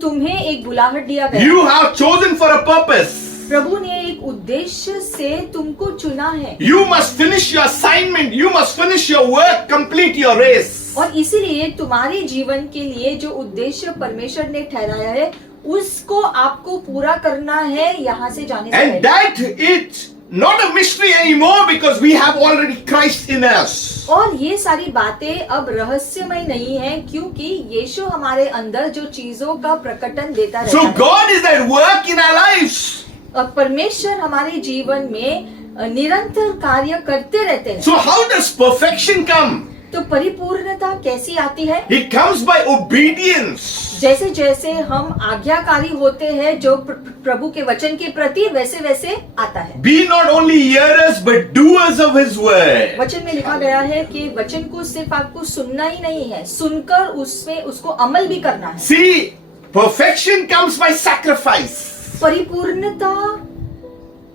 तुम्हें एक बुलाहट दिया गया। You have chosen for a purpose. प्रभु ने एक उद्देश्य से तुमको चुना है, You must finish your assignment. You must finish your work. Complete your race. और इसीलिए तुम्हारे जीवन के लिए जो उद्देश्य परमेश्वर ने ठहराया है उसको आपको पूरा करना है यहाँ से जाने से And पहले। that is not a mystery anymore because we have already Christ in us. और ये सारी बातें अब रहस्यमय नहीं है क्योंकि यीशु हमारे अंदर जो चीजों का प्रकटन देता So रहता है, God is at work in our lives. और परमेश्वर हमारे जीवन में निरंतर कार्य करते रहते हैं। So how does perfection come? तो परिपूर्णता कैसी आती है? It comes by obedience. जैसे जैसे हम आज्ञाकारी होते हैं जो प्रभु के वचन के प्रति, वैसे वैसे आता है। Be not only hearers but doers of his word. वचन में लिखा गया है कि वचन को सिर्फ आपको सुनना ही नहीं है, सुनकर उसमें उसको अमल भी करना है। See, perfection comes by sacrifice. परिपूर्णता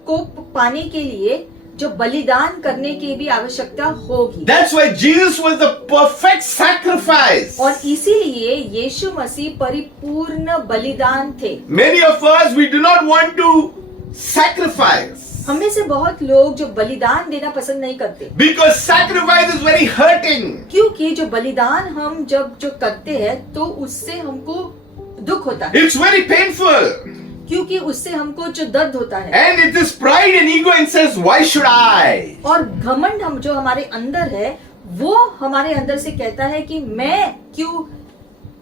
को पाने के लिए जो बलिदान करने की भी आवश्यकता होगी। That's why Jesus was the perfect sacrifice. और इसीलिए यीशु मसीह परिपूर्ण बलिदान थे। Many of us, we do not want to sacrifice हम में से बहुत लोग जो बलिदान देना पसंद नहीं करते, because sacrifice is very hurting. क्योंकि जो बलिदान हम जब जो करते हैं तो उससे हमको दुख होता है, It's very painful. क्योंकि उससे हमको जो दर्द होता है। And it is pride and ego and says, why should I? और घमंड हम जो हमारे अंदर है वो हमारे अंदर से कहता है कि मैं क्यों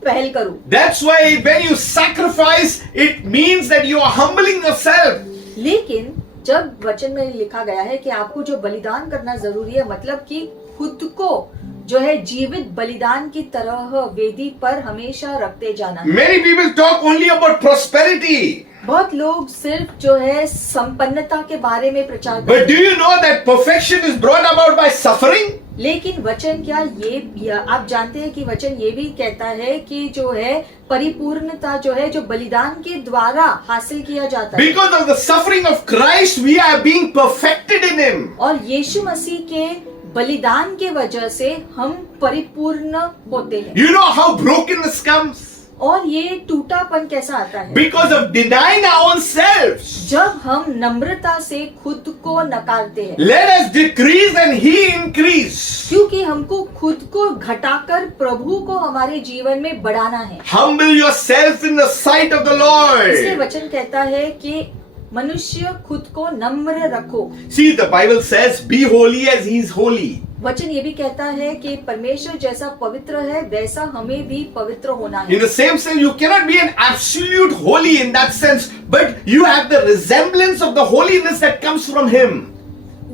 पहल करूं। That's why when you sacrifice, it means that you are humbling yourself. लेकिन जब वचन में लिखा गया है कि आपको जो बलिदान करना जरूरी है, मतलब कि खुद को जो है जीवित बलिदान की तरह वेदी पर हमेशा रखते जाना है। Many people talk only about prosperity. बहुत लोग सिर्फ जो है संपन्नता के बारे में प्रचार But करते do you know that perfection is brought about by suffering? लेकिन वचन क्या ये आप जानते हैं कि वचन ये भी कहता है कि जो है परिपूर्णता जो है जो बलिदान के द्वारा हासिल किया जाता है। Because of the suffering of Christ, we are being perfected in Him. और यीशु मसीह के बलिदान के वजह से हम परिपूर्ण होते हैं। You know how brokenness comes? और ये टूटापन कैसा आता है? Because of denying our own selves. जब हम नम्रता से खुद को नकारते हैं, Let us decrease and He increase. क्योंकि हमको खुद को घटाकर प्रभु को हमारे जीवन में बढ़ाना है। Humble yourself in the sight of the इसलिए Lord. वचन कहता है कि मनुष्य खुद को नम्र रखो। See, the Bible says, be holy as He is holy. वचन ये भी कहता है कि परमेश्वर जैसा पवित्र है वैसा हमें भी पवित्र होना है। In the same sense, you cannot be an absolute holy in that sense, but you have the resemblance of the holiness that comes from Him.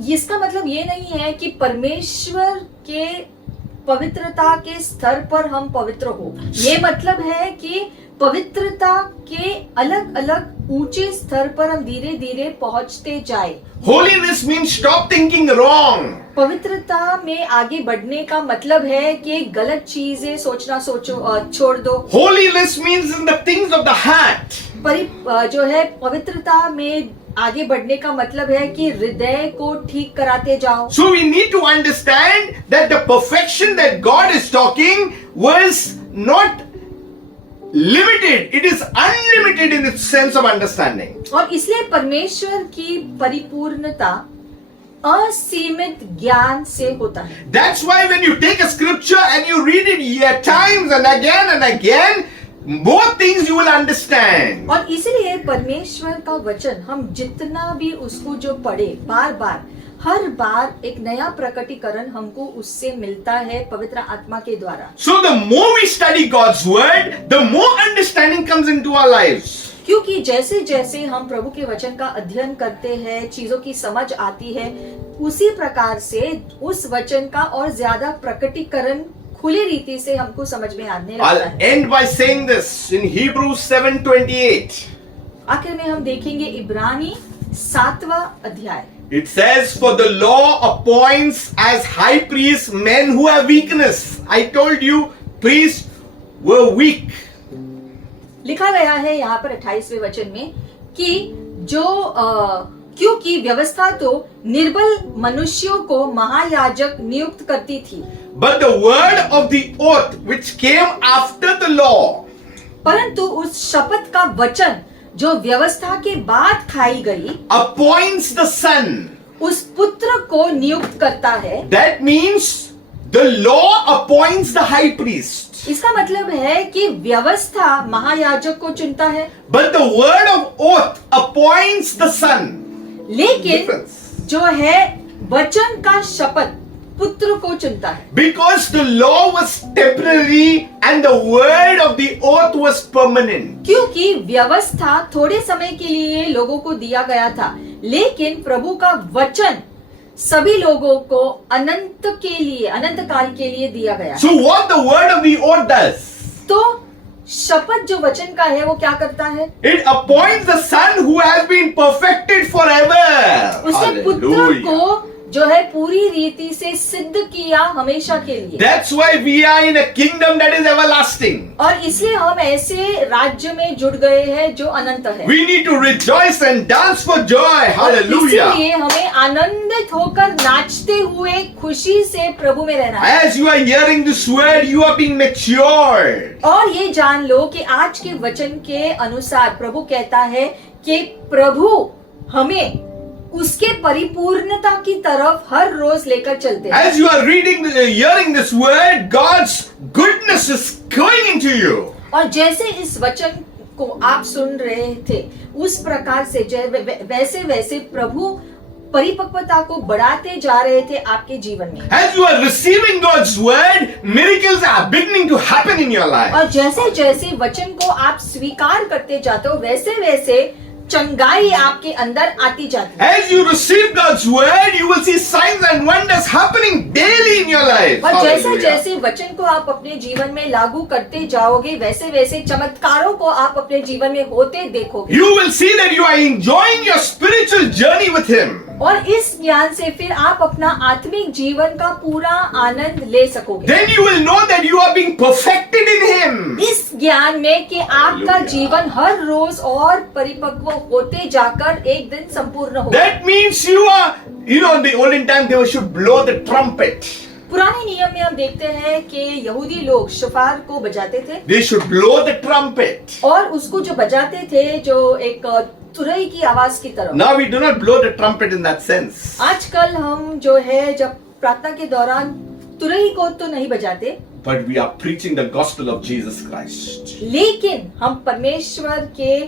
इसका मतलब ये नहीं है कि परमेश्वर के पवित्रता के स्तर पर हम पवित्र हो। ये मतलब है कि पवित्रता के अलग अलग ऊंचे स्तर पर हम धीरे धीरे पहुंचते जाए। Holiness means stop thinking wrong. पवित्रता में आगे बढ़ने का मतलब है कि गलत चीजें सोचना छोड़ दो। Holiness means in the things of the heart. जो है पवित्रता में आगे बढ़ने का मतलब है कि हृदय को ठीक कराते जाओ। So we need to understand that the perfection that God is talking was not limited, it is unlimited in its sense of understanding. और इसलिए परमेश्वर की परिपूर्णता असीमित ज्ञान से होता है। That's why when you take a scripture and you read it yet times and again, more things you will understand. और इसलिए परमेश्वर का वचन हम जितना भी उसको जो पढ़े बार बार, हर बार एक नया प्रकटीकरण हमको उससे मिलता है पवित्र आत्मा के द्वारा। So the more we study God's word, the more understanding comes into our lives. क्योंकि जैसे जैसे हम प्रभु के वचन का अध्ययन करते हैं, चीजों की समझ आती है, उसी प्रकार से उस वचन का और ज्यादा प्रकटीकरण खुली रीति से हमको समझ में आने लगता I'll है। end by saying this in Hebrews 7:28. आखिर में हम देखेंगे इब्रानी 7वां अध्याय। It says, for the law appoints as high priests men who have weakness. I told you, priests were weak. लिखा गया है यहाँ पर 28वें वचन में कि जो क्योंकि व्यवस्था तो निर्बल मनुष्यों को महायाजक नियुक्त करती थी, But the word of the oath which came after the law परंतु उस शपथ का वचन जो व्यवस्था के बाद खाई गई appoints the son. उस पुत्र को नियुक्त करता है। That means the law appoints the high priest. इसका मतलब है कि व्यवस्था महायाजक को चुनता है, But the word of oath appoints the son. लेकिन Difference. जो है वचन का शपथ पुत्र को चुनता है। Because the law was temporary and the word of the oath was permanent. क्योंकि व्यवस्था थोड़े समय के लिए लोगों को दिया गया था, लेकिन प्रभु का वचन सभी लोगों को अनंत काल के लिए दिया गया है। So what the word of the oath does? तो शपथ जो वचन का है वो क्या करता है? It appoints the son who has been perfected forever. उसने पुत्र को जो है पूरी रीति से सिद्ध किया हमेशा के लिए। That's why we are in a kingdom that is everlasting. और इसलिए हम ऐसे राज्य में जुड़ गए हैं जो अनंत है। We need to rejoice and dance for joy. Hallelujah. इसलिए हमें आनंदित होकर नाचते हुए खुशी से प्रभु में रहना है। As you are hearing this word, you are being matured. और ये जान लो कि आज के वचन के अनुसार प्रभु कहता है कि प्रभु हमें उसके परिपूर्णता की तरफ हर रोज लेकर चलते हैं। As you are hearing this word, God's goodness is going into you. और जैसे इस वचन को आप सुन रहे थे उस प्रकार से वैसे वैसे प्रभु परिपक्वता को बढ़ाते जा रहे थे आपके जीवन में। As you are receiving God's word, miracles are beginning to happen in your life. और जैसे जैसे वचन को आप स्वीकार करते जाते हो वैसे वैसे चंगाई आपके अंदर आती जाती है। As you receive God's word, you will see signs and wonders happening daily in your life. और जैसे Hallelujah. जैसे वचन को आप अपने जीवन में लागू करते जाओगे वैसे वैसे चमत्कारों को आप अपने जीवन में होते देखोगे। You will see that you are enjoying your spiritual journey with Him. और इस ज्ञान से फिर आप अपना आत्मिक जीवन का पूरा आनंद ले सकोगे। Then you will know that you are being perfected in Him. इस ज्ञान में कि आपका Hallelujah. जीवन हर रोज और परिपक्व होते जाकर एक दिन संपूर्ण होगा। That means you are, in the olden time they should blow the trumpet. पुराने नियम में हम देखते हैं कि यहूदी लोग शफार को बजाते थे They should blow the trumpet. और उसको जो बजाते थे जो एक तुरई की आवाज की तरह। Now we do not blow the trumpet in that sense. आजकल हम जो है जब प्रार्थना के दौरान तुरई को तो नहीं बजाते, But we are preaching the gospel of Jesus Christ. लेकिन हम परमेश्वर के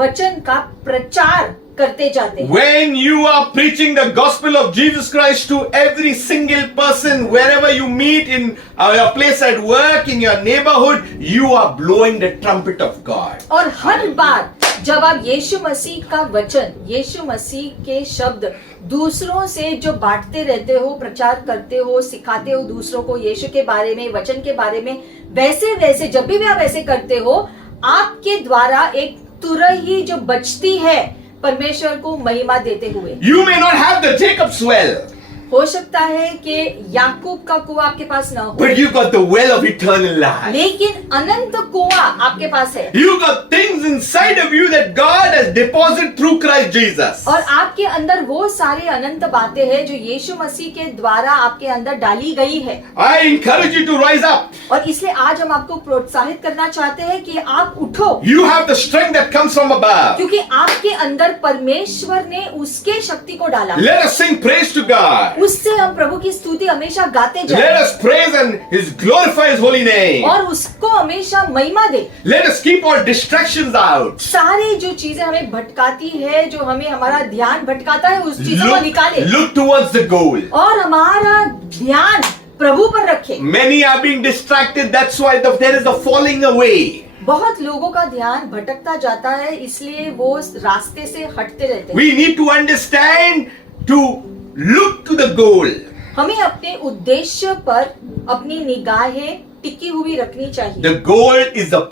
वचन का प्रचार करते जाते हैं। When you are preaching the gospel of Jesus Christ to every single person, wherever you meet, in your place at work, in your neighborhood, you are blowing the trumpet of God. और हर बार जब आप यीशु मसीह का वचन, यीशु मसीह के शब्द दूसरों से जो बांटते रहते हो, प्रचार करते हो, सिखाते हो दूसरों को यीशु के बारे में, वचन के बारे में, वैसे वैसे जब भी आप ऐसे करते हो आपके द्वारा एक तुरही जो बजती है परमेश्वर को महिमा देते हुए। You may not have the Jacob's well, हो सकता है कि याकूब का कुआं आपके पास ना हो, but you got the well of eternal life. लेकिन अनंत कुआं आपके पास है। You got things inside of you that God has deposited through Christ Jesus. और आपके अंदर वो सारे अनंत बातें हैं जो यीशु मसीह के द्वारा आपके अंदर डाली गई है। I encourage you to rise up. और इसलिए आज हम आपको प्रोत्साहित करना चाहते हैं कि आप उठो, You have the strength that comes from above. क्योंकि आपके अंदर परमेश्वर ने उसके शक्ति को डाला। Let us sing praise to God. उससे हम प्रभु की स्तुति हमेशा गाते Let जाएं us praise and glorify His holy name. और उसको हमेशा महिमा दे। Let us keep all distractions out. सारी जो चीजें हमें भटकाती है, जो हमें हमारा ध्यान भटकाता है, उस चीजों को निकाले Look towards the goal. और हमारा ध्यान प्रभु पर रखे। Many are being distracted. That's why there is a falling away. बहुत लोगों का ध्यान भटकता जाता है, इसलिए वो रास्ते से हटते रहते हैं। We need to understand to look to the goal. हमें अपने उद्देश्य पर अपनी निगाहें टिकी हुई रखनी चाहिए। The goal is the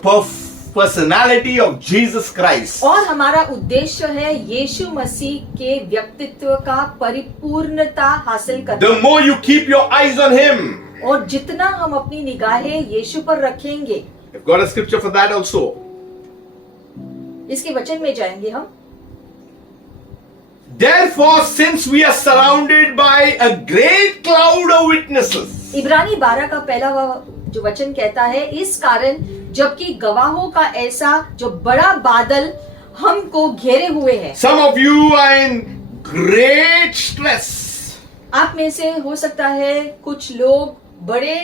personality of Jesus Christ. और हमारा उद्देश्य है यीशु मसीह के व्यक्तित्व का परिपूर्णता हासिल करना। The more you keep your eyes on Him. और जितना हम अपनी निगाहें यीशु पर रखेंगे, I've got a scripture for that also. इसके वचन में जाएंगे हम। Therefore, since we are surrounded by a great cloud of witnesses. इब्रानी 12 का पहला जो वचन कहता है, इस कारण जबकि गवाहों का ऐसा जो बड़ा बादल हमको घेरे हुए है। Some of you are in great stress. आप में से हो सकता है कुछ लोग बड़े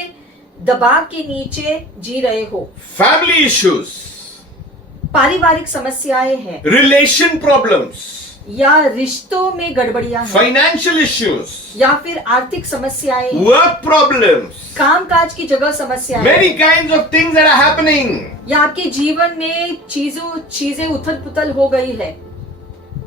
दबाव के नीचे जी रहे हो। Family issues. पारिवारिक समस्याएं हैं, Relation problems. या रिश्तों में गड़बड़ियां हैं, Financial issues. या फिर आर्थिक समस्याएं, Work problems. कामकाज की जगह समस्याएं, Many kinds of things that are happening. या आपके जीवन में चीजें उथल पुथल हो गई है।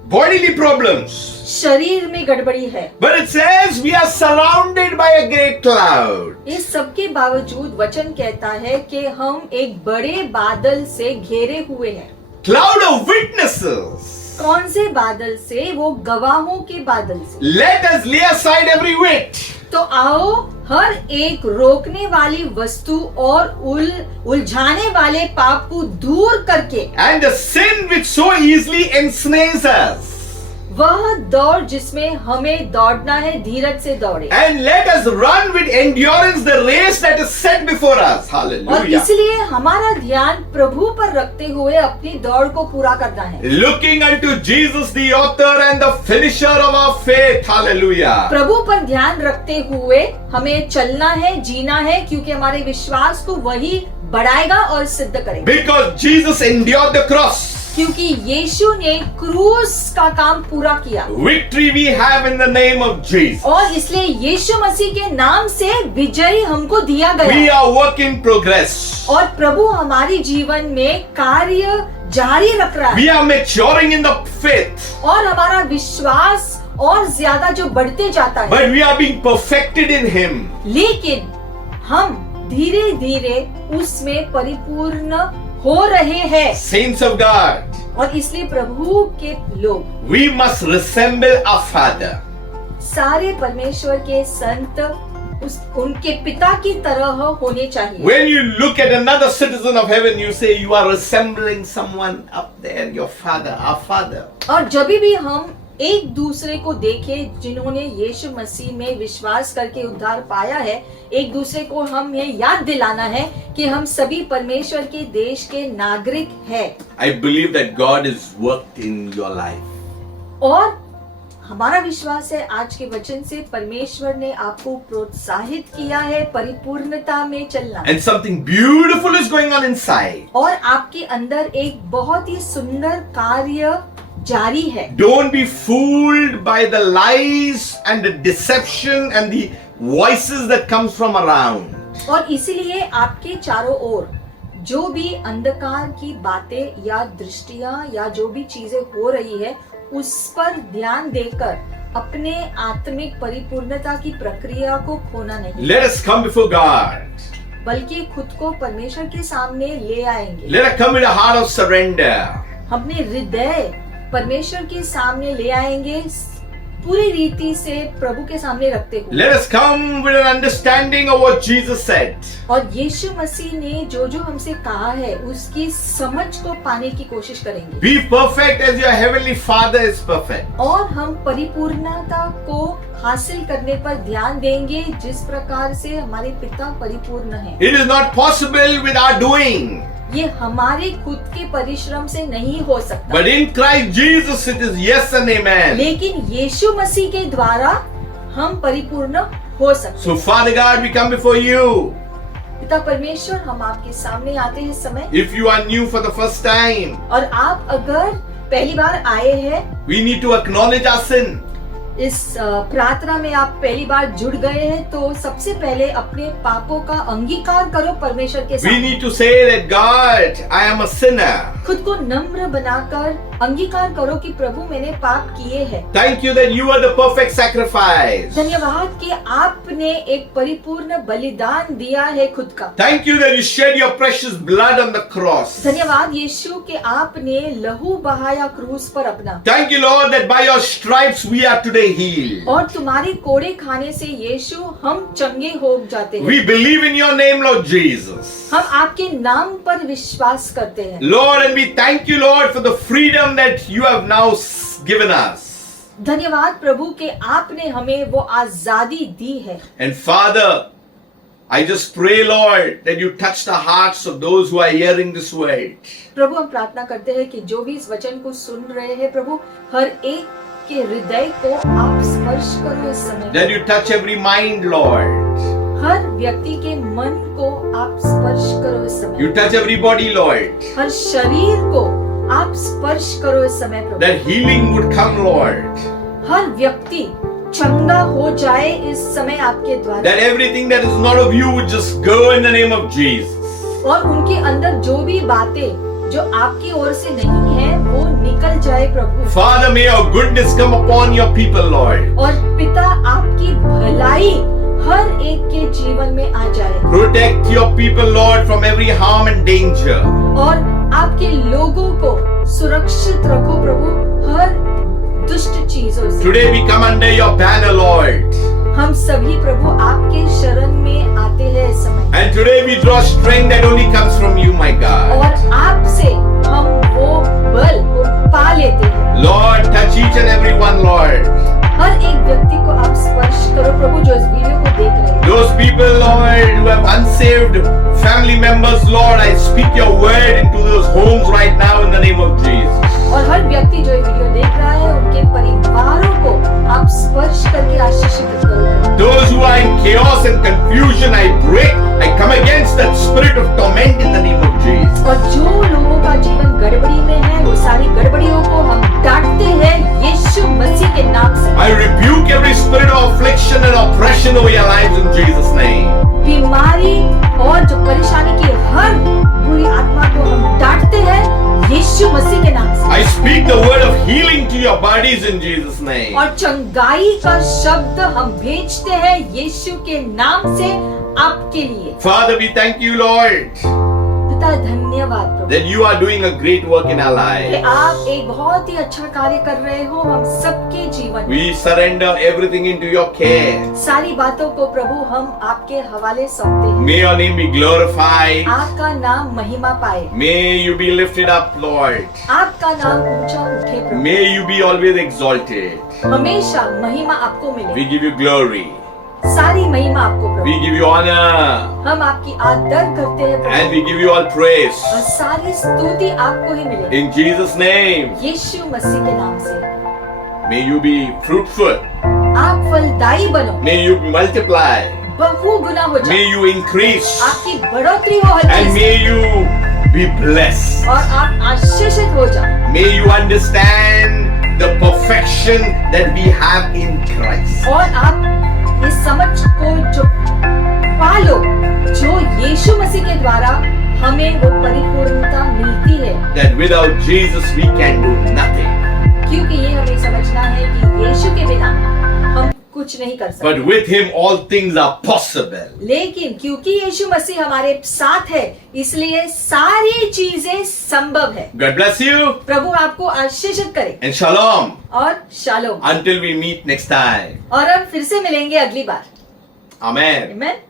bodily problems. शरीर में गड़बड़ी है। But it says we are surrounded by a great cloud. इस सब के बावजूद वचन कहता है कि हम एक बड़े बादल से घेरे हुए हैं। Cloud of witnesses. कौन से बादल से? वो गवाहों के बादल से। Let us lay aside every weight. तो आओ हर एक रोकने वाली वस्तु और उलझाने वाले पाप को दूर करके And the sin which so easily ensnares us. वह दौड़ जिसमें हमें दौड़ना है, धीरज से दौड़े। And let us run with endurance the race that is set before us. और Hallelujah. इसलिए हमारा ध्यान प्रभु पर रखते हुए अपनी दौड़ को पूरा करना है। Looking unto Jesus, the author and the finisher of our faith. Hallelujah. प्रभु पर ध्यान रखते हुए हमें चलना है, जीना है, क्योंकि हमारे विश्वास को वही बढ़ाएगा और सिद्ध करेगा। Because Jesus endured the cross. क्योंकि यीशु ने क्रूस का काम पूरा किया। Victory we have in the name of Jesus. और इसलिए यीशु मसीह के नाम से विजय हमको दिया We गया। are work in progress. और प्रभु हमारी जीवन में कार्य जारी रख रहा है। We are maturing in the faith. और हमारा विश्वास और ज्यादा जो बढ़ते जाता है। But we are being perfected in Him. लेकिन हम धीरे धीरे उसमें परिपूर्ण हो रहे हैं। Saints of God, और इसलिए प्रभु के लोग we must resemble our Father. सारे परमेश्वर के संत उनके पिता की तरह होने चाहिए। When you look at another citizen of heaven, you say you are resembling someone up there, your Father, our Father. और जब भी हम एक दूसरे को देखें जिन्होंने यीशु मसीह में विश्वास करके उद्धार पाया है, एक दूसरे को हम ये याद दिलाना है कि हम सभी परमेश्वर के देश के नागरिक हैं। I believe that God is worked in your life. और हमारा विश्वास है आज के वचन से परमेश्वर ने आपको प्रोत्साहित किया है परिपूर्णता में चलना। And something beautiful is going on inside. और आपके अंदर एक बहुत ही सुंदर कार्य जारी है। Don't be fooled by the lies and the deception and the voices that comes from around. और इसीलिए आपके चारों ओर जो भी अंधकार की बातें या दृष्टियां या जो भी चीजें हो रही है उस पर ध्यान देकर अपने आत्मिक परिपूर्णता की प्रक्रिया को खोना नहीं, Let us come before God. बल्कि खुद को परमेश्वर के सामने ले आएंगे। Let us come with a heart of surrender. अपने हृदय परमेश्वर के सामने ले आएंगे, पूरी रीति से प्रभु के सामने रखते हुए। Let us come with an understanding of what Jesus said. और यीशु मसीह ने जो जो हमसे कहा है उसकी समझ को पाने की कोशिश करेंगे। Be perfect as your heavenly Father is perfect. और हम परिपूर्णता को हासिल करने पर ध्यान देंगे जिस प्रकार से हमारे पिता परिपूर्ण हैं। It is not possible with our doing. ये हमारे खुद के परिश्रम से नहीं हो सकता, But in Christ Jesus it is yes and amen. लेकिन यीशु मसीह के द्वारा हम परिपूर्ण हो सकते। So Father God, we come before you. पिता परमेश्वर, हम आपके सामने आते हैं इस समय। If you are new for the first time, और आप अगर पहली बार आए हैं, we need to acknowledge our sin. इस प्रार्थना में आप पहली बार जुड़ गए हैं तो सबसे पहले अपने पापों का अंगीकार करो परमेश्वर के We सामने। need to say that God, I am a sinner. खुद को नम्र बनाकर अंगीकार करो कि प्रभु मैंने पाप किए हैं। Thank you that you are the perfect sacrifice. धन्यवाद कि आपने एक परिपूर्ण बलिदान दिया है खुद का। Thank you that you shed your precious blood on the cross. धन्यवाद यीशु कि आपने लहू बहाया क्रूस पर अपना। Thank you, Lord, that by your stripes we are today healed. और तुम्हारे कोड़े खाने से यीशु हम चंगे हो जाते हैं। We believe in your name, Lord Jesus. हम आपके नाम पर विश्वास करते हैं। Lord, and we thank you, Lord, for the freedom that you have now given us. धन्यवाद प्रभु कि आपने हमें वो आजादी दी है। And Father, I just pray, Lord, that you touch the hearts of those who are hearing this word. प्रभु हम प्रार्थना करते हैं कि जो भी इस वचन को सुन रहे हैं प्रभु, हर एक के हृदय को आप स्पर्श करो इस समय। That you touch every mind, Lord. हर व्यक्ति के मन को आप स्पर्श करो इस समय। You touch every body, Lord. हर शरीर को आप स्पर्श करो इस समय प्रभु। That healing would come, Lord. हर व्यक्ति चंगा हो जाए इस समय आपके द्वारा। That everything that is not of you would just go in the name of Jesus. और उनके अंदर जो भी बातें जो आपकी ओर से नहीं है वो निकल जाए प्रभु। Father, may your goodness come upon your people, Lord. और पिता आपकी भलाई हर एक के जीवन में आ जाए। Protect your people, Lord, from every harm and danger. और आपके लोगों को सुरक्षित रखो प्रभु हर दुष्ट चीजों से। Today we come under your banner, Lord. हम सभी प्रभु आपके शरण में आते हैं इस समय। And today we draw strength that only comes from you, my God. और आपसे हम वो बल को पा लेते हैं। Lord, touch each and every one, Lord. हर एक व्यक्ति को आप स्पर्श करो प्रभु जो इस वीडियो को देख रहे हैं। Those people, Lord, who have unsaved family members, Lord, I speak your word into those homes right now in the name of Jesus. और हर व्यक्ति जो ये वीडियो देख रहा है उनके परिवारों को आप स्पर्श करके आशीषित करो। Those who are in chaos and confusion, I break, I come against that spirit of torment in the name of Jesus. और जो लोगों का जीवन गड़बड़ी में है वो सारी गड़बड़ियों को हम डांटते हैं यीशु मसीह के नाम से। I rebuke every spirit of affliction and oppression over your lives in Jesus' name. बीमारी और जो परेशानी की हर बुरी आत्मा को हम डांटते हैं यीशु मसीह के नाम से। I speak the word of healing to your bodies in Jesus' name. और चंगाई का शब्द हम भेजते हैं यीशु के नाम से आपके लिए। Father, we thank you, Lord, पिता धन्यवाद प्रभु that you are doing a great work in our कि lives. आप एक बहुत ही अच्छा कार्य कर रहे हो हम सबके जीवन में। We surrender everything into your care. सारी बातों को प्रभु हम आपके हवाले सौंपते हैं। May your name be glorified. आपका नाम महिमा पाए, May you be lifted up, Lord. आपका नाम ऊंचा उठे प्रभु। May you be always exalted. हमेशा महिमा आपको We मिले, give you glory. सारी महिमा आपको We Prabhu. give you honor. हम आपकी आदर करते हैं And Prabhu we give you all praise. और सारी स्तुति आपको ही मिले In Jesus' name, यीशु मसीह के नाम से। may you be fruitful. आप फलदायी बनो, May you multiply. बहु गुना हो May जाए, you increase. आपकी बढ़ोतरी हो हर And चीज may you be blessed. और आप आशीषित हो जाओ। May you understand the perfection that we have in Christ. और आप ये समझ को जो पालो जो यीशु मसीह के द्वारा हमें वो परिपूर्णता मिलती है, That without Jesus we can do nothing. क्योंकि ये हमें समझना है कि यीशु के बिना हम कुछ नहीं कर सकते। But with Him all things are possible. लेकिन क्योंकि यीशु मसीह हमारे साथ है इसलिए सारी चीजें संभव है। God bless you प्रभु आपको आशीषित करे and shalom और shalom. until we meet next time. और हम फिर से मिलेंगे अगली बार। Amen. आमीन।